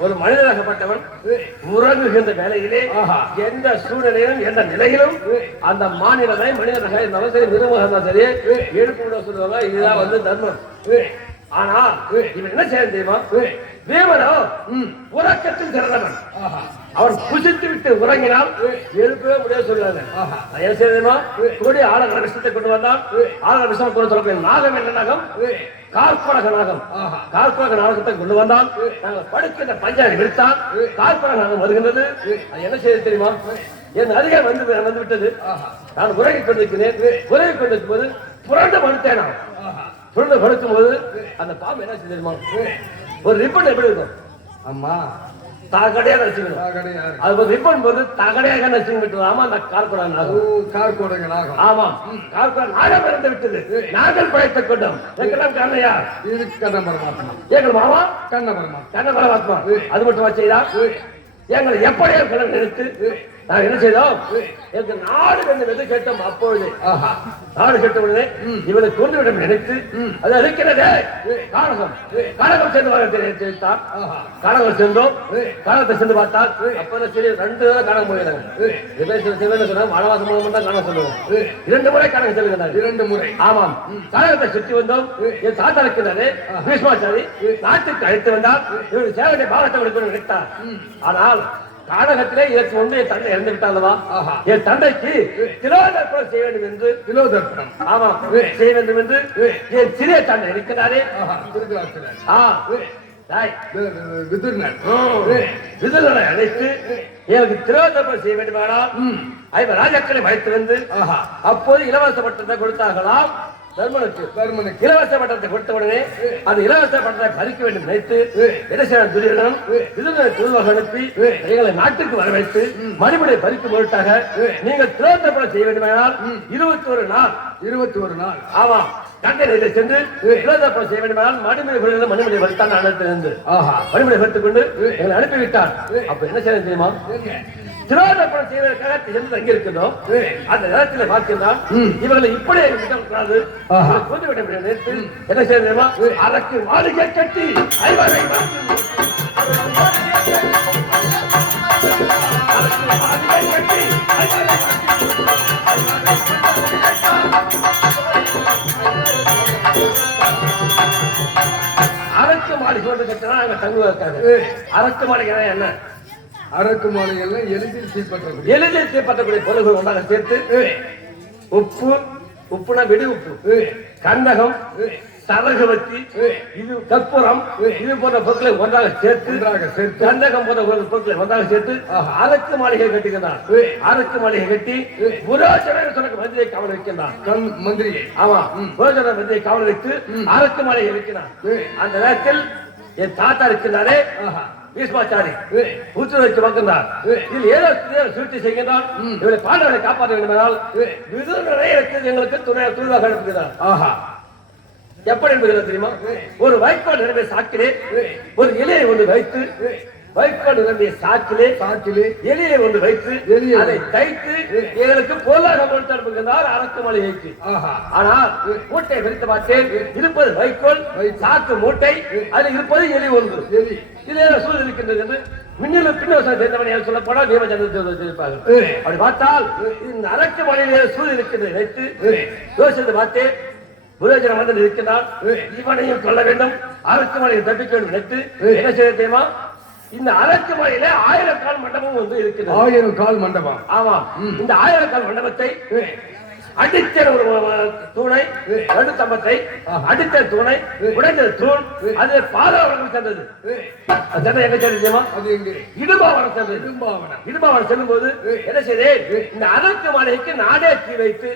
ஒரு மனிதராகப்பட்டவன் உறங்குகின்ற வேலையிலே எந்த சூழ்நிலையிலும் எந்த நிலையிலும் அந்த மாநிலத்தை மனிதனாக இருந்தாலும் சரி, மிருகமாக இருந்தாலும் சரி, எழுப்பு சொல்லுவாங்க. இதுதான் வந்து தர்மம். ஆனா இவன் என்ன செய்ய தெரியுமா? தேவனோ உறக்கத்தில் சிறந்தவன். அவன் புசித்து விட்டு உறங்கினால் எழுப்பவே முடியாது சொல்லுவாங்க. என்ன செய்ய தெரியுமா? கூடி ஆளகர விஷத்தை கொண்டு வந்தான். ஆளகர விஷயம் கொண்டு சொல்லக்கூடிய நாகம் என்ன நாகம்? கார்பரக நாகம். கார்பரக நாகத்தை கொண்டு வந்தான். நாங்கள் படுக்கின்ற பஞ்சாயத்து விடுத்தான். கார்பரக நாகம் வருகின்றது. என்ன செய்ய தெரியுமா? என் அருகே வந்து விட்டது. நான் உறங்கி கொண்டிருக்கிறேன். உறங்கி கொண்டிருக்கும் போது புரண்டு படுத்தேனா? புரண்டு படுக்கும் போது அந்த பாம்பு என்ன செய்ய தெரியுமா? ஒரு ரிப்பன் எப்படி இருக்கும்? ஆமா, தகடையாக நச்சுக்கணும். அது ஒரு ரிப்பன் போது தகடையாக நச்சுங்க விட்டு. ஆமா, அந்த கார்கோட நாகம். கார்கோடங்க நாகம். ஆமா, கார்கோட நாகம் இறந்து விட்டது. நாங்கள் படைத்துக் கொண்டோம். எங்கெல்லாம் கண்ணையா? இது கண்ண பரமாத்மா. எங்கள் மாமா கண்ண பரமாத்மா. அது மட்டும் செய்தா எங்களை எப்படியோ கடன் நினைத்து நாங்கள் என்ன செய்தோம்? எனக்கு நாடு வேண்டும் கேட்டோம். அப்பொழுது நாடு கேட்ட உடனே இவனை கொண்டு விட நினைத்து அது இருக்கிறதே காரகம். காரகம் சென்று வைத்தார். காரகம் சென்றோம். காரகத்தை சென்று பார்த்தால் அப்ப சரி 2 தடவை காரகம் போயிருந்தாங்க. சொன்னா மழவாசம் மூலம் தான் காரணம் சொல்லுவோம். 2 முறை காரகம் செல்கிறார்கள். 2 முறை. ஆமாம், காரகத்தை சுற்றி வந்தோம். என் தாத்தா இருக்கிறாரு பீஷ்மாச்சாரி நாட்டுக்கு அழைத்து வந்தால் இவருடைய சேவனை பாகத்தை கொடுக்கணும் நினைத்தார். ஆனால் கானகத்திலே இதற்கு முன்பு என் தந்தை இறந்து விட்டாலவா? என் தந்தைக்கு திலோதர்ப்பணம் செய்ய வேண்டும் என்று ஆமா செய்ய வேண்டும் என்று என் சிறிய தந்தை இருக்கிறாரே விதுரனை அழைத்து எனக்கு திலோதர்ப்பணம் செய்ய வேண்டுமானால் 5 ராஜாக்களை வைத்து வந்து அப்போது இலவச பட்டத்தை கொடுத்தார்களாம். தர்மனுக்கு இலவச பட்டத்தை கொடுத்த உடனே அந்த இலவச பட்டத்தை பறிக்க வேண்டும் நினைத்து துரியோதனன் தூதுவர்கள் அனுப்பி எங்களை நாட்டுக்கு வரவைத்து மறுபடியும் பறிக்கும் பொருட்டாக நீங்கள் திலோதர்ப்பணம் செய்ய வேண்டுமானால் 21 நாள். ஆமா, கண்டனையில சென்று இளதப்பம் செய்ய வேண்டுமானால் மணிமணி வலித்தான் அழைத்திருந்து ஆஹா மணிமணி வைத்துக் கொண்டு எங்களை அனுப்பிவிட்டார். அப்ப என்ன செய்ய தெரியுமா? திரோதப்பணம் செய்வதற்காக சென்று தங்கியிருக்கிறோம். அந்த நேரத்தில் பார்க்கின்றான் இவர்களை இப்படியே விடக்கூடாது, கொண்டு விட முடியும். நேரத்தில் என்ன செய்ய தெரியுமா? அதற்கு மாளிகை கட்டி ஐவரை அரக்கு மாளிகை வந்து கட்டினா அங்க தங்குவதற்காக. அரக்கு மாளிகை என்ன? அரக்கு மாலைகள்லாம் எளிதில் தீப்பற்றக்கூடிய பொருள்கள் ஒன்றாக சேர்த்து உப்புனா வெடி உப்பு, கந்தகம், சரகவத்தி, இது கற்பூரம், இது போன்ற பொருட்களை ஒன்றாக சேர்த்து கந்தகம் போன்ற பொருட்களை ஒன்றாக சேர்த்து அரக்கு மாளிகை கட்டுகின்றான். அரக்கு மாளிகை கட்டி புரோஜன மந்திரியை காவல் வைக்கின்றான். மந்திரியை ஆமா புரோஜன மந்திரியை காவல் வைத்து அரக்கு மாளிகை வைக்கிறான். அந்த நேரத்தில் என் தாத்தா இருக்கின்றாரே பீஷ்மாச்சாரி உற்று வைத்து பார்க்கின்றார். இதில் ஏதோ சூழ்ச்சி செய்கின்றான். இவரை பாண்டவரை காப்பாற்ற வேண்டும் என்றால் விதுரனை எங்களுக்கு துணிவாக அனுப்புகிறார். ஆஹா எப்படி என்பது தெரியுமா? ஒரு வைக்கோல் நிரம்பிய சாக்கிலே ஒரு இலையை ஒன்று வைத்து, வைக்கோல் நிரம்பிய சாக்கிலே எலியை ஒன்று வைத்து அதை தைத்து எங்களுக்கு பொருளாக கொடுத்து அனுப்புகின்றார் அரக்கு மாளிகைக்கு. ஆனால் மூட்டை விரித்து பார்த்தேன், இருப்பது வைக்கோல் சாக்கு மூட்டை, அதில் இருப்பது எலி ஒன்று. இதே சூழல் இருக்கின்றது என்று மின்னிலும் பின்னோசம் சேர்ந்தவன் சொல்ல போனால் நியமச்சந்திருப்பார்கள். அப்படி பார்த்தால் இந்த அரக்கு மாளிகையிலே சூழல் இருக்கின்றது வைத்து யோசித்து பார்த்தேன். புரோஜனம் வந்து இருக்கிறான், இவனையும் கொள்ள வேண்டும், அரக்கு மாளிகை தப்பிக்க வேண்டும் நினைத்து என்ன செய்ய தெரியுமா? இந்த அரக்கு மாளிகையில 1000 கால் மண்டபம் வந்து இருக்கிறது. 1000 கால் மண்டபம். ஆமா, இந்த 1000 கால் மண்டபத்தை அடித்த ஒரு தூணை, நடுத்தம்பத்தை அடித்த தூணை, உடைந்த தூண், அது பாதாவரம் சென்றது. எங்க தெரியுமா? இடுபாவனம் சென்றது. இடுபாவனம் செல்லும் போது என்ன செய்தேன்? இந்த அரக்கு மாளிகைக்கு நாடே தீ வைத்து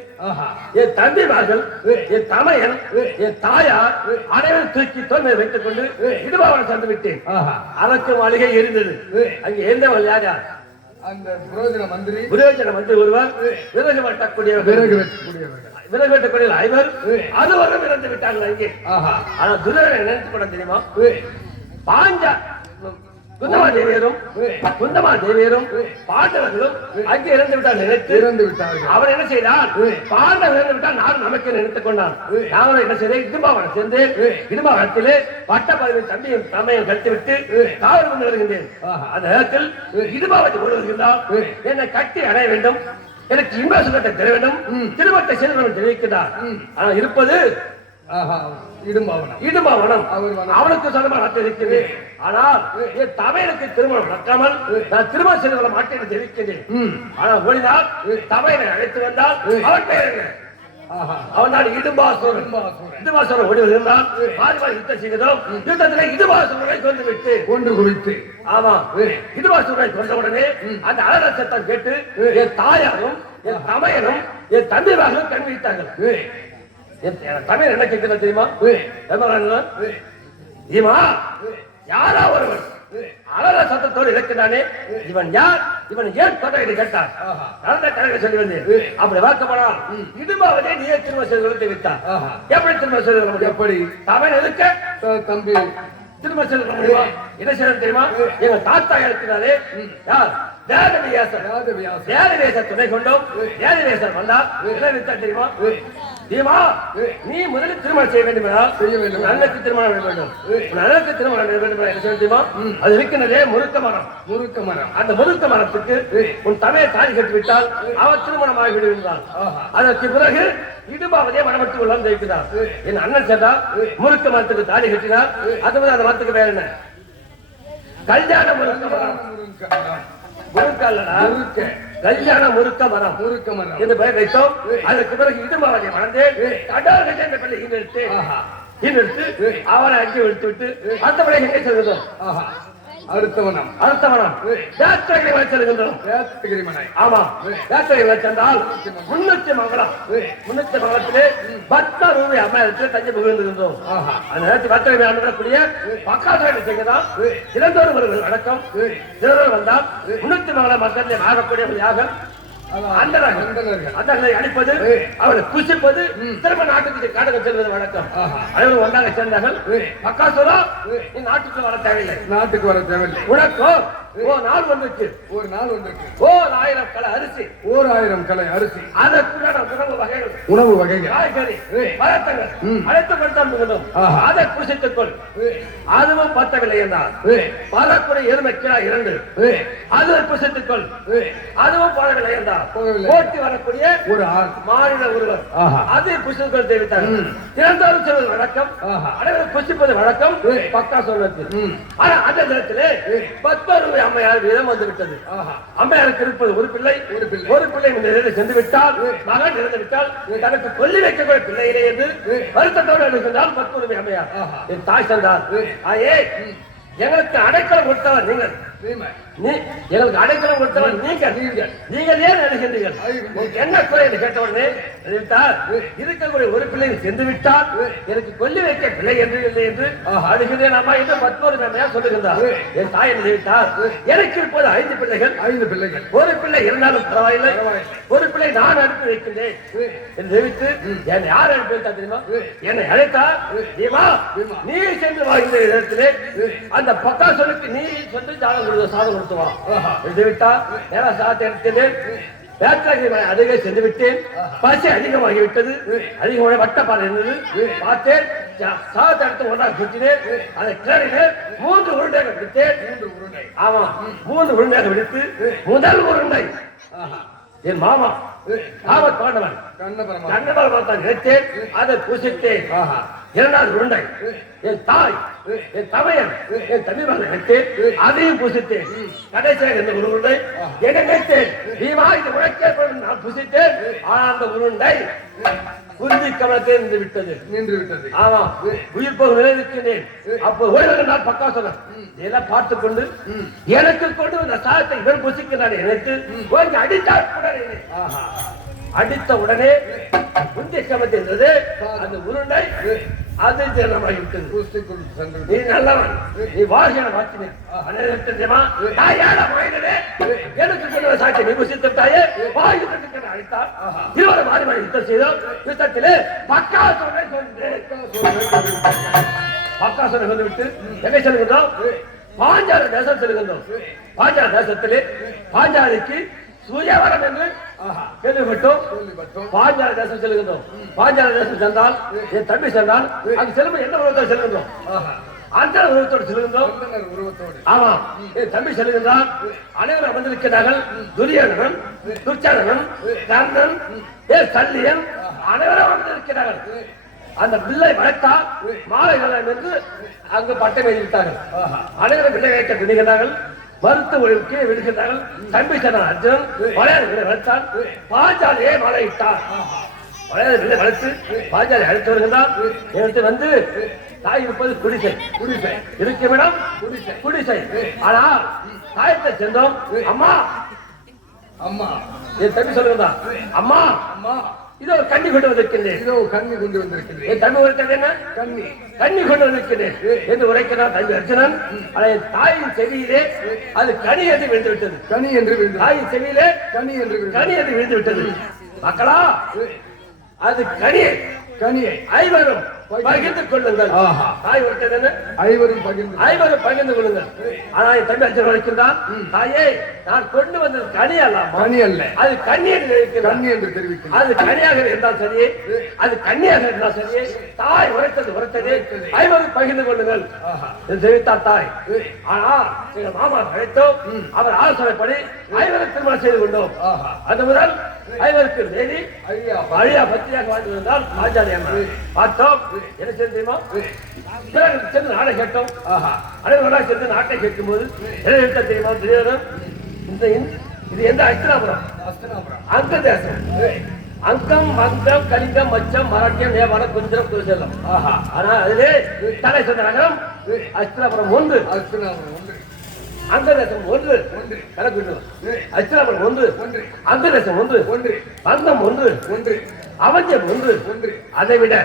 என் தம்பிமார்கள், என் தமையன், என் தாயார் அனைவரும் தூக்கி தோல்மையை வைத்துக் கொண்டு இடுபாவனம் சென்று விட்டேன். அரக்கு மாளிகை எரிந்தது. அங்கே எரிந்தவர்கள் யார் யார்? அந்த புரோஜன மந்திரி ஒருவர், விறகு வெட்டக்கூடிய ஐவர், அதுவரும் இறந்து விட்டார்கள் அங்கே. ஆனா துரோகனை நினைத்து கொள்ள தெரியுமா? பாஞ்சா குந்தமா தேவியரும் பாண்டவர்களும் அங்கே இறந்து விட்டார் நினைத்து அவர் என்ன செய்தார்? பாண்டவர் இறந்து விட்டால் நான் நமக்கு நினைத்துக் கொண்டான். நாங்களும் என்ன செய்தேன்? இடும்பாவனம் சேர்ந்து இடும்பாவனத்திலே பட்ட பதவி தம்பியும் தமையும் கட்டி விட்டு காவல் கொண்டு வருகின்றேன். அந்த நேரத்தில் இடும்பாவத்தை கொண்டு வருகின்றால் என்னை கட்டி அடைய வேண்டும், எனக்கு இன்ப சுகத்தை தர வேண்டும், திருமணத்தை செய்து தெரிவிக்கிறார். ஆனால் இருப்பது இடும்பாவனம். அவனுக்கு சொந்தமாக இருக்கிறது. ஆனால் என் தமையனுக்கு திருமணம் நடக்காமல் நான் திருமணம் செய்து கொள்ள மாட்டேன் தெரிவிக்கிறேன். ஆனால் ஓடினால் தமையனை அழைத்து வந்தால் அவன் பெயர் என்ன? அவன் தான் இடும்பாசுரன். இடும்பாசுரன் ஓடி வருகிறான். பாதி யுத்தம் செய்கிறோம். யுத்தத்தில் இடும்பாசுரனை கொண்டு விட்டு ஒன்று குவித்து, ஆமா இடும்பாசுரனை கொண்ட உடனே அந்த அழக சத்தம் கேட்டு என் தாயாரும் என் தமையனும் என் தம்பிமார்களும் கண் விழித்தார்கள். தமிழ் என்ன கேட்கிறது தெரியுமா? யாரா ஒருவன் அழக சத்தத்தோடு இருக்கிறானே, இவன் யார்? இவன் ஏன் தொகை கேட்டார். நடந்த கணக்கு சொல்லி வந்தேன். அப்படி வாக்கப்படால் இடுபாவதே நீயே திருமணம் செய்து கொடுத்து விட்டார். எப்படி திருமணம் செய்து கொள்ள முடியும்? எப்படி தமிழ் எதுக்க தம்பி திருமணம் செய்து கொள்ள முடியுமா? என்ன செய்யணும் தெரியுமா? எங்க தாத்தா இருக்கிறாரே யார்? துணை கொண்டோம். வந்தார். என்ன தெரியுமா? நீ முதலில் திருமணம் செய்ய வேண்டும் அண்ணனுக்கு திருமணம் வேண்டும். அண்ணனுக்கு திருமணம் வேண்டும் என்ன செய்ய தெரியுமா? அது இருக்கின்றதே முருக்க மரம். அந்த முருக்க மரத்துக்கு உன் தமையை தாலி கட்டி விட்டால் அவர் திருமணமாகி விடுகிறார். அதற்கு பிறகு இடுபாவதே மனமட்டு உள்ளான் ஜெயிக்கிறார். என் அண்ணன் சென்றா முருக்க மரத்துக்கு தாலி கட்டினார். அது அந்த மரத்துக்கு வேற என்ன? கல்யாண முருக்க மரம். கல்யாண முருக்க மரம் என்று பெயர் வைத்தோம். அதற்கு பிறகு இடும்பாவதியை மறந்தேன். கடவுள் என்ற பிள்ளை எடுத்து அவரை அங்கே எடுத்து விட்டு அடுத்த பிள்ளை எங்கே செல்கின்றோம்? அடுத்தவனம் யாத்திரை செல்கின்றோம். ஆமா, யாத்திரை சென்றால் 300 மங்கலத்திலே 10 ரூபாய் அம்மாயிரத்தில் தஞ்சை புகுந்துகின்றோம். அந்த நேரத்தில் யாத்திரை அனுப்பக்கூடிய பக்காசாலை செய்யலாம். இளந்தோறும் அடக்கம் சிலர் வந்தால் 300 மங்கலம் மக்களிலே ஆகக்கூடிய யாக அந்தனர்கள் அந்தணர்கள். அந்தனர்களை அடிப்பது அவர்களை புசிப்பது திரும்ப நாட்டுக்கு காட்டுக்கு செல்வது வழக்கம். அனைவரும் ஒன்றாக சேர்ந்தார்கள். பக்காசுரா நீ நாட்டுக்கு வர தேவையில்லை, நாட்டுக்கு வர தேவையில்லை. உனக்கோ ஓர் நாள் வந்துச்சு, ஒரு நாள் வந்திருக்கு. ஓர் 1000 கலை அரிசி, 1000 கலை அரிசி, அதற்குண்டான உணவு வகைகள், உணவு வகைகள், காய்கறி, பழத்தங்கள் அழைத்து கொடுத்தால் அதை புசித்துக் கொள். அதுவும் பத்தவில்லை என்றால் பலக்குறை எருமை கிலோ 2 அதை புசித்துக் கொள். அதுவும் போடவில்லை என்றால் போட்டி வரக்கூடிய ஒரு ஆள் மாநில ஒருவர் அதை புசித்துக் கொள் தெரிவித்தார்கள். திறந்தோறும் செல்வது வழக்கம், அனைவரும் புசிப்பது வழக்கம். பக்கா சொன்னது. ஆனா அந்த நேரத்திலே 10 ரூபாய் அம்மையார் வீதம் வந்துவிட்டது. அம்மையாருக்கு இருப்பது ஒரு பிள்ளை, ஒரு பிள்ளை சென்று விட்டால், மகன் இறந்து விட்டால் தனக்கு கொல்லி வைக்கக்கூடிய பிள்ளையிலே என்று வருத்தத்தோடு எழுதுகின்றால் 10 ரூபாய் அம்மையார். என் தாய் தந்தார். ஆயே எங்களுக்கு அடைக்கலம் கொடுத்தவர் நீங்கள், எங்களுக்கு அடைக்கலம் கொடுத்தவர் நீங்கள் ஏன் எழுகின்றீர்கள்? என்ன குறை என்று கேட்ட உடனே இருக்கக்கூடிய ஒரு பிள்ளை சென்று விட்டால் எனக்கு கொல்லி வைக்க பிள்ளை என்று இல்லை என்று அழுகிறேன் அம்மா என்று 10 ரூபாய் சொல்லுகின்றார். என் தாய் என்ன தெரிவித்தார்? எனக்கு இருப்பது 5 பிள்ளைகள், 5 பிள்ளைகள். ஒரு பிள்ளை இருந்தாலும் பரவாயில்லை, ஒரு பிள்ளை நான் அனுப்பி வைக்கின்றேன் என்று தெரிவித்து என்னை யார் அனுப்பி வைத்தா தெரியுமா? என்னை அழைத்தார். நீ சென்று வாழ்கின்ற இடத்திலே அந்த பக்காசுரனுக்கு நீ சென்று சாதம் கொடுத்துவா விட்டால் நேரம் சாதத்தை எடுத்தேன். அதிக சென்று விட்டேன். பசி அதிகமாகிவிட்டது, அதிகமாக வட்டப்பாறை இருந்தது. பார்த்தேன், சாதத்தை எடுத்து ஒன்றாக சுற்றினேன். அதை கிளறினேன். 3 உருண்டைகள் விட்டேன். ஆமா, 3 உருண்டைகள் விடுத்து முதல் உருண்டை என் மாமா பாண்டவன் கண்ணபரமாத்தான் நினைத்தேன். அதை பூசித்தேன். 2வது உருண்டை என் தாய், என் தமையன், என் தம்பிமகன் நினைத்தேன். அதையும் பூசித்தேன். கடைசியாக இந்த ஒரு உருண்டை என்ன நினைத்தேன்? நீவா இது உழைக்கே நான் பூசித்தேன். ஆனால் அந்த உருண்டை குருதி கவனத்தை நின்று விட்டது. ஆமா, உயிர் போக நிலைநிற்கிறேன். அப்போ ஓய்வு நான் பக்கா சொன்னேன். இதெல்லாம் பார்த்துக் கொண்டு எனக்கு கொண்டு அந்த சாதத்தை இவன் புசிக்கிறான் நினைத்து கொஞ்சம் அடித்தால் அடித்த உடனே குந்தி கவனத்தை இருந்தது. அந்த உருண்டை அது ஜனமாகிவிட்டது. நீ நல்லவன், நீ வாழ்க்கையான வாக்கினேன் எனக்கு சொன்ன சாட்சி நீ புசித்தாயே வாயுக்கு அழைத்தார். இருவரை மாறி மாறி யுத்தம் செய்தோம். யுத்தத்திலே பக்காசுரனை வந்துவிட்டு எதை செல்கின்றோம்? பாஞ்சால தேசம் செல்கின்றோம். பாஞ்சால தேசத்திலே பாஞ்சாலிக்கு சூரியவரம் என்று கேள்விப்பட்டோம். பாஞ்சால தேசம் செல்கின்றோம். பாஞ்சால தேசம் சென்றால் என் தம்பி சென்றால் அங்கு செல்லும் என்ன உருவத்தோடு செல்கின்றோம்? அந்த உருவத்தோடு செல்கின்றோம். ஆமா, என் தம்பி செல்கின்றான். அனைவரும் அமர்ந்திருக்கிறார்கள். துரியோதனன், துர்ச்சனன், கர்ணன், சல்லியன் அனைவரும் அமர்ந்திருக்கிறார்கள். அந்த பிள்ளை வளர்த்தால் மாலை என்று அங்கு பட்டம் எழுதிவிட்டார்கள். அனைவரும் பிள்ளை வைக்க துணிகிறார்கள். மருத்துவ ஒழிவுக்கு விடுகின்றார்கள். தம்பி சரண் அர்ஜுனன் வளையாத வளர்த்தான். பாஞ்சாலியை மலையிட்டார். வளையாத வளர்த்து பாஞ்சாலி அழைத்து வருகின்றார். எடுத்து வந்து தாய் இருப்பது குடிசை, இருக்கும் இடம் குடிசை. ஆனால் தாயத்தை சென்றோம். அம்மா அம்மா என் தம்பி சொல்லுங்கதான். அம்மா இதோ கண்ணி கொண்டு வந்திருக்கின்றேன். என் தம்பி உரைக்கிறது என்ன? கண்ணி கொண்டு வந்திருக்கிறேன் என்று உரைக்கிறார் தம்பி அர்ஜுனன். என் தாயின் செவியிலே அது கனி என்று விழுந்து விட்டது. தாயின் செவியிலே கனி என்று விழுந்து விட்டது. மக்களா, அது கனியை ஐவரும் பகிர்ந்து கொள்ளுங்கள். தாய் உரைக்கிறது என்ன? ஐவரும் பகிர்ந்து கொள்ளுங்கள். ஆனா என் தம்பி அர்ஜுனன் உரைக்கின்றான். தாயே, நான் கொண்டு வந்தது கனி அல்ல, அது கண்ணி என்று தெரிவிக்கிறது. அது கனியாக இருந்தால் சரியே, அது கண்ணியாக இருந்தால் சரியே. தாய் உரைத்தது ஐவரும் பகிர்ந்து கொள்ளுங்கள் தெரிவித்தார் தாய். ஆனால் எங்கள் மாமா அழைத்தோம். அவர் ஆலோசனைப்படி ஐவரும் திருமணம் செய்து கொண்டோம். அது முதல் ஐவருக்கு தேதி அழியா பத்திரியாக வாழ்ந்து வந்தால் பாஞ்சாலி அம்மா பார்த்தோம். என்ன செய்ய தெரியுமா? சென்று நாடை கேட்டோம். அனைவராக சென்று நாட்டை கேட்கும் போது என்ன தெரியுமா? துரியோதனன், இது எந்த அஸ்தினாபுரம்? அங்க தேசம். அங்கம், வங்கம், கலிங்கம், மச்சம், மராட்டியம், நேபாளம், குஞ்சரம், குருசெல்லம். ஆனா அதிலே தலை சொன்ன நகரம் அஸ்தினாபுரம் 1, அந்த தேசம் 1, கணக்கு அஸ்தினாபுரம் 1, அந்த தேசம் 1, வங்கம் 1, அவசியம் ஒன்று. ஒன்று. அதை விட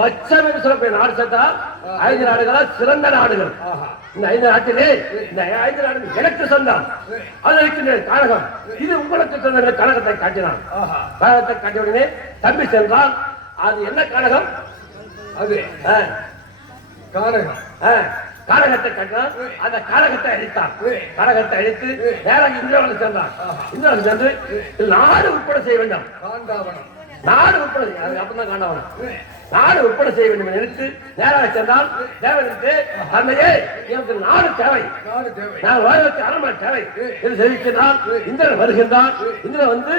மச்சம் என்று சொல்லக்கூடிய நாடு சேர்த்தா 5 நாடுகளா சிறந்த நாடுகள். இந்த 5 நாட்டிலே இந்த 5 நாடுகள் எனக்கு சொந்தம். அதற்கு காரகம் இது உங்களுக்கு சொந்த கழகத்தை காட்டினான். கழகத்தை காட்டிய உடனே தம்பி சென்றால் அது என்ன காரகம்? அது காரகம். காரகத்தை கட்டினான். அந்த காரகத்தை அழித்தான். காரகத்தை அழித்து நேராக இந்திராவுக்கு சென்றான். இந்திராவுக்கு சென்று நாடு உட்பட செய்ய வேண்டும். காண்டாவனம். நாடு உட்பட அப்பதான் காண்டாவனம். நாடு உட்பட செய்ய வேண்டும் நினைத்து நேராக சென்றால் தேவனுக்கு தந்தையே எனக்கு நாடு தேவை, நாடு தேவை, நான் வாழ்வதற்கு அரண்மனை தேவை என்று தெரிவிக்கிறான். இந்திரன் வருகின்றான். இந்திரன் வந்து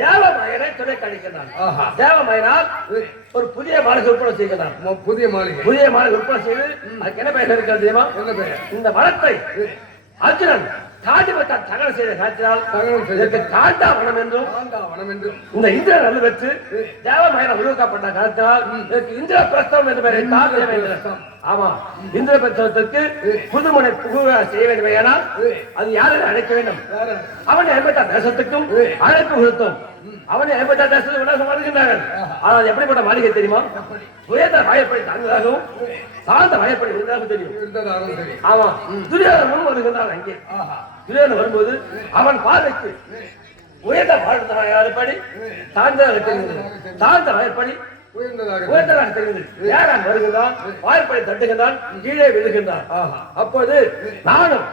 தேவமயனை துணை கழிக்கின்றான். தேவமயனால் ஒரு புதிய மாளிகை உட்பட செய்கிறான். புதிய மாளிகை. புதிய மாளிகை உட்பட செய்து அதுக்கு என்ன பெயர் இருக்கிறது தெரியுமா? என்ன பெயர்? இந்த மரத்தை அர்ஜுனன் காண்டிபத்தால் தகனம் செய்த காற்றினால் இதற்கு காண்டாவனம் என்றும் இந்த இந்திரன் நல்ல பெற்று தேவமயனை உருவாக்கப்பட்ட காலத்தினால் இதற்கு இந்திர பிரஸ்தவம் என்று பெயர். ஆமா, இந்திர பிரஸ்தவத்திற்கு புதுமனை புகுவ செய்ய வேண்டும். ஏனால் அது யாரை அழைக்க வேண்டும்? அவனை 56 தேசத்துக்கும் அழைப்பு கொடுத்தோம். அவனை 56 தேசத்துக்கு வருகின்றார்கள். ஆனால் எப்படிப்பட்ட மாளிகை தெரியுமா? உயர்ந்த வாயப்படி தாழ்ந்ததாகவும் சார்ந்த வாயப்படி இருந்தாலும் தெரியும். ஆமா, துரியோதனன் முன் வருகின்றான். அங்கே துரியோதனன் வரும்போது அவன் பார்வைக்கு உயர்ந்த வாயப்படி தாழ்ந்ததாக தெரிகிறது. தாழ்ந்த வாயப்படி உயர்ந்ததாக தெரிகிறது. யாரான் வருகின்றான், வாய்ப்பை தட்டுகின்றான், கீழே விழுகின்றான். அப்போது நானும்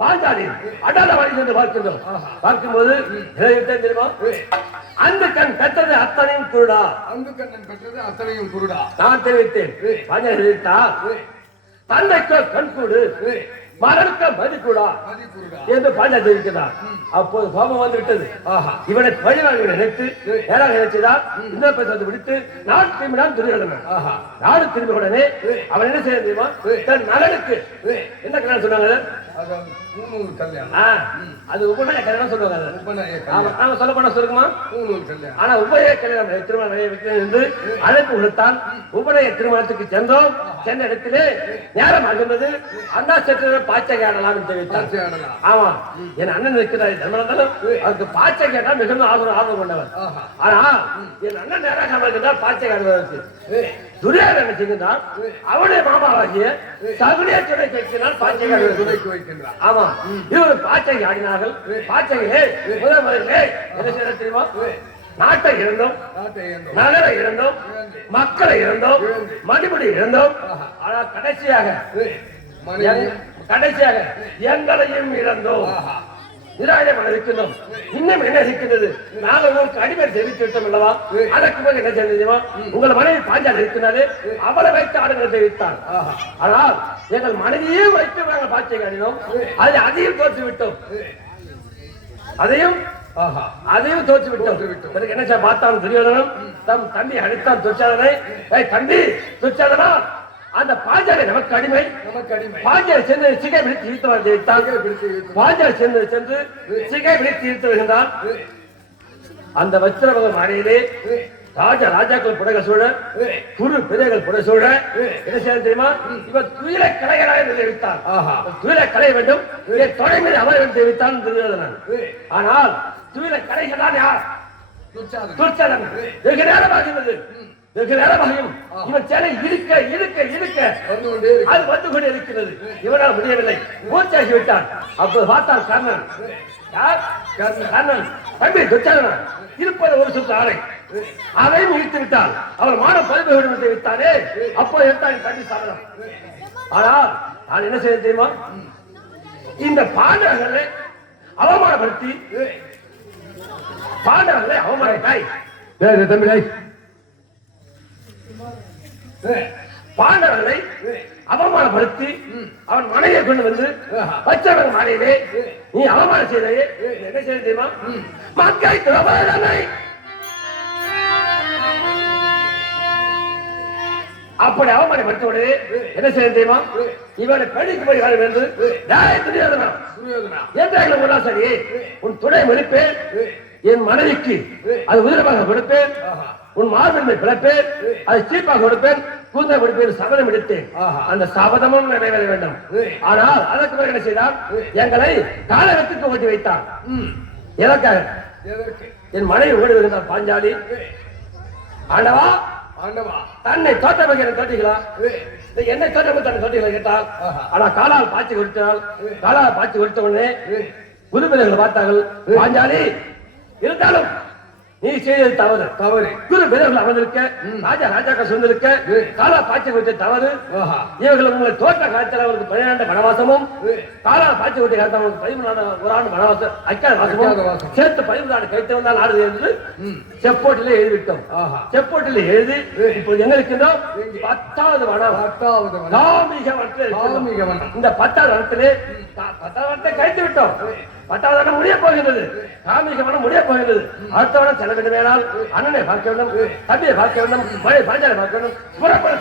பாஞ்சாலி அடாத வழி சென்று பார்க்கின்றோம். பார்க்கும்போது தெரியுமா? அந்த கண் பெற்றது அத்தனையும் குருடா. அந்த கண்ணன் பெற்றது அத்தனையும் குருடா. நான் தெரிவித்தேன். பாஞ்சாலி தெரிவித்தா தந்தைக்கு கண் கூடு மகனுக்கு மதி கூடா என்று பாஞ்சாலி தெரிவிக்கிறார். அப்போது கோபம் வந்து விட்டது. இவனை பழிவாங்க நினைத்து நேராக நினைச்சதால் இந்த பேசத்தை விடுத்து நாடு திரும்பினான் துரியோதனன். நாடு திரும்பிய உடனே அவன் என்ன செய்ய தெரியுமா? தன் மகனுக்கு என்ன கல்யாணம் சொன்னாங்க? அது உபநய கல்யாணம் சொல்லுவாங்க. சொல்ல போனா சொல்லுமா? ஆனா உபநய கல்யாணம் திருமணம் என்று அழைப்பு கொடுத்தான். உபநய திருமணத்துக்கு சென்றோம். சென்ற இடத்திலே நேரம் ஆகின்றது. அண்ணா சற்று பாச்சை ஆடலாம் தெரிவித்தார். ஆமா, என் அண்ணன் இருக்கிறார் தர்மநந்தனும் அவருக்கு பாச்சை கேட்டால் மிகவும் ஆர்வம் கொண்டவர். ஆனா என் அண்ணன் நேராக இருந்தால் பாச்சை ஆடுவதற்கு துரியோதனன் செய்கின்றான். அவனுடைய மாமாவாகிய சகுனியை துணை கேட்கிறான். பாச்சை ஆடுவதற்கு வைக்கின்றான். ஆமா, இவர் பாச்சை ஆடினார்கள். பாச்சையிலே முதல் முதலிலே என்ன செய்ய தெரியுமா? நாட்டை இழந்தோம், நகரை இழந்தோம், மக்களை இழந்தோம், மணிபடி இழந்தோம். ஆனால் கடைசியாக எங்களையும் இழந்தோம். நிராயமாக இருக்கின்றோம். இன்னும் என்ன இருக்கின்றது? நாங்கள் உங்களுக்கு அடிமை தெரிவித்து விட்டோம் அல்லவா? அதற்கு போது என்ன செய்ய உங்கள் மனைவி பாஞ்சாலி இருக்கிறாரு, அவளை வைத்து ஆடுங்களை தெரிவித்தார். ஆனால் எங்கள் மனைவியே வைத்து நாங்கள் பாச்சை காட்டினோம். அதை அதையும் தோற்று விட்டோம். அதையும் தோற்று விட்டோம். என்ன செய்ய பார்த்தான் துரியோதனன் தம் தம்பி அழைத்தான் துச்சாதனை. தம்பி துச்சாதனா, அந்த பாஞ்சாலி நமக்கு அடிமை. பாஞ்சாலி சென்று சிகை பிடித்து இழுத்து பாஞ்சாலி சென்று சிகை பிடித்து இழுத்து வருகின்றான். அந்த வச்சிரவங்க மாறையிலே ராஜாக்கள் புடக சூழ, குரு பெரியர்கள் புடை சூழ என்ன செய்ய தெரியுமா? இவர் துயிலை கலையரா என்று தெரிவித்தார். துயிலை கலைய வேண்டும், தொடை மீது அவர் என்று தெரிவித்தான் துரியோதனன். ஆனால் துயிலை கலைகிறான் யார்? துச்சாதனன். வெகு நேரமாகிறது. இவன் சேலை இழுக்க இழுக்க இழுக்க அது வந்து கொண்டே இருக்கிறது. இவனால் முடியவில்லை, மூச்சாகி விட்டான். அப்போது பார்த்தால் கர்ணன். கர்ணன் தம்பி துச்சாதனன் இருப்பது ஒரு சுற்று ஆலை, அதையும் இழுத்து விட்டால் அவர் மானம் பதிவு விடும் விட்டானே. அப்போ எடுத்தான் தம்பி சாதனம். ஆனால் நான் என்ன செய்ய தெரியுமா? இந்த பாண்டவர்களை அவமானப்படுத்தி தம்பி பாண்டவர்களை அவமானப்படுத்தி அவன் மனைவியை கொண்டு வந்து பச்சவன் மாலையிலே நீ அவமானம் செய்தாயே. என்ன செய்ய தெரியுமா? மக்கள் துரோகனை அப்படி அவமானப்படுத்தோடு என்ன செய்ய தெரியுமா? இவனை பழிக்கு போய் வர வேண்டும். சரி, உன் துணை மறுப்பேன், என் மனைவிக்கு அது உதிரமாக கொடுப்பேன், உன் மார்பெருமை பிறப்பேன், அதை சீப்பாக கொடுப்பேன், கூந்த கொடுப்பேன் சபதம் எடுத்தேன். அந்த சபதமும் நிறைவேற வேண்டும். ஆனால் அதற்கு பிறகு என்ன செய்தார்? எங்களை காலகத்துக்கு ஓட்டி வைத்தார். எதற்காக? என் மனைவி ஓடி வருகிறார் பாஞ்சாலி. ஆண்டவா ஆண்டவா தன்னை தோற்றமாக எனக்கு தோட்டீங்களா ஏய், என்னை தோற்றமாக தன்னை தோட்டீங்களா கேட்டால் ஆஹா. ஆனா காலால் பாய்ச்சி கொடுத்தால் காலால் பாய்ச்சி கொடுத்த உடனே ஏய், குருபிரர்களை பார்த்தார்கள் பாஞ்சாலி இருந்தாலும் நீ செய்தது தவறு தவறு குருபிரர்கள் அமர்ந்திருக்க ராஜாக்கள் சொந்திருக்க காலா பாய்ச்சி கொடுத்த தவறு ஆஹா. இவர்கள் உங்களை தோற்ற காலத்தில் அவருக்கு 12 வனவாசமும் ஏய், காலா பாய்ச்சி கொடுத்த காலத்தில் அவருக்கு 13 ஒரு ஆண்டு வனவாசம் அக்காத அக்காத வாசமும் வாசம். சேர்த்து 13 ஆண்டு கைத்து வந்தால் ஆடுது என்று ம். செப்போட்டிலே எழுதிவிட்டோம் ஆஹா. செப்போட்டிலே எழுதி இப்போது எங்க இருக்கின்றோம் 10வது வனம் 10வது வனம். தாமிக வனத்தில் இருக்கின்றோம். தாமிக வனம். இந்த 10வது வனத்திலே 10வது வனத்தை கைத்து விட்டோம் 10வது வனம் முடிய போகின்றது தாமிக வனம் முடிய போகின்றது அடுத்த வனம் செல்ல வேண்டும் வேணால் அண்ணனை பார்க்க வேண்டும் தம்பியை பார்க்க வேண்டும் மழை பாஞ்சாலை பார்க்க வேண்டும் புறப்பட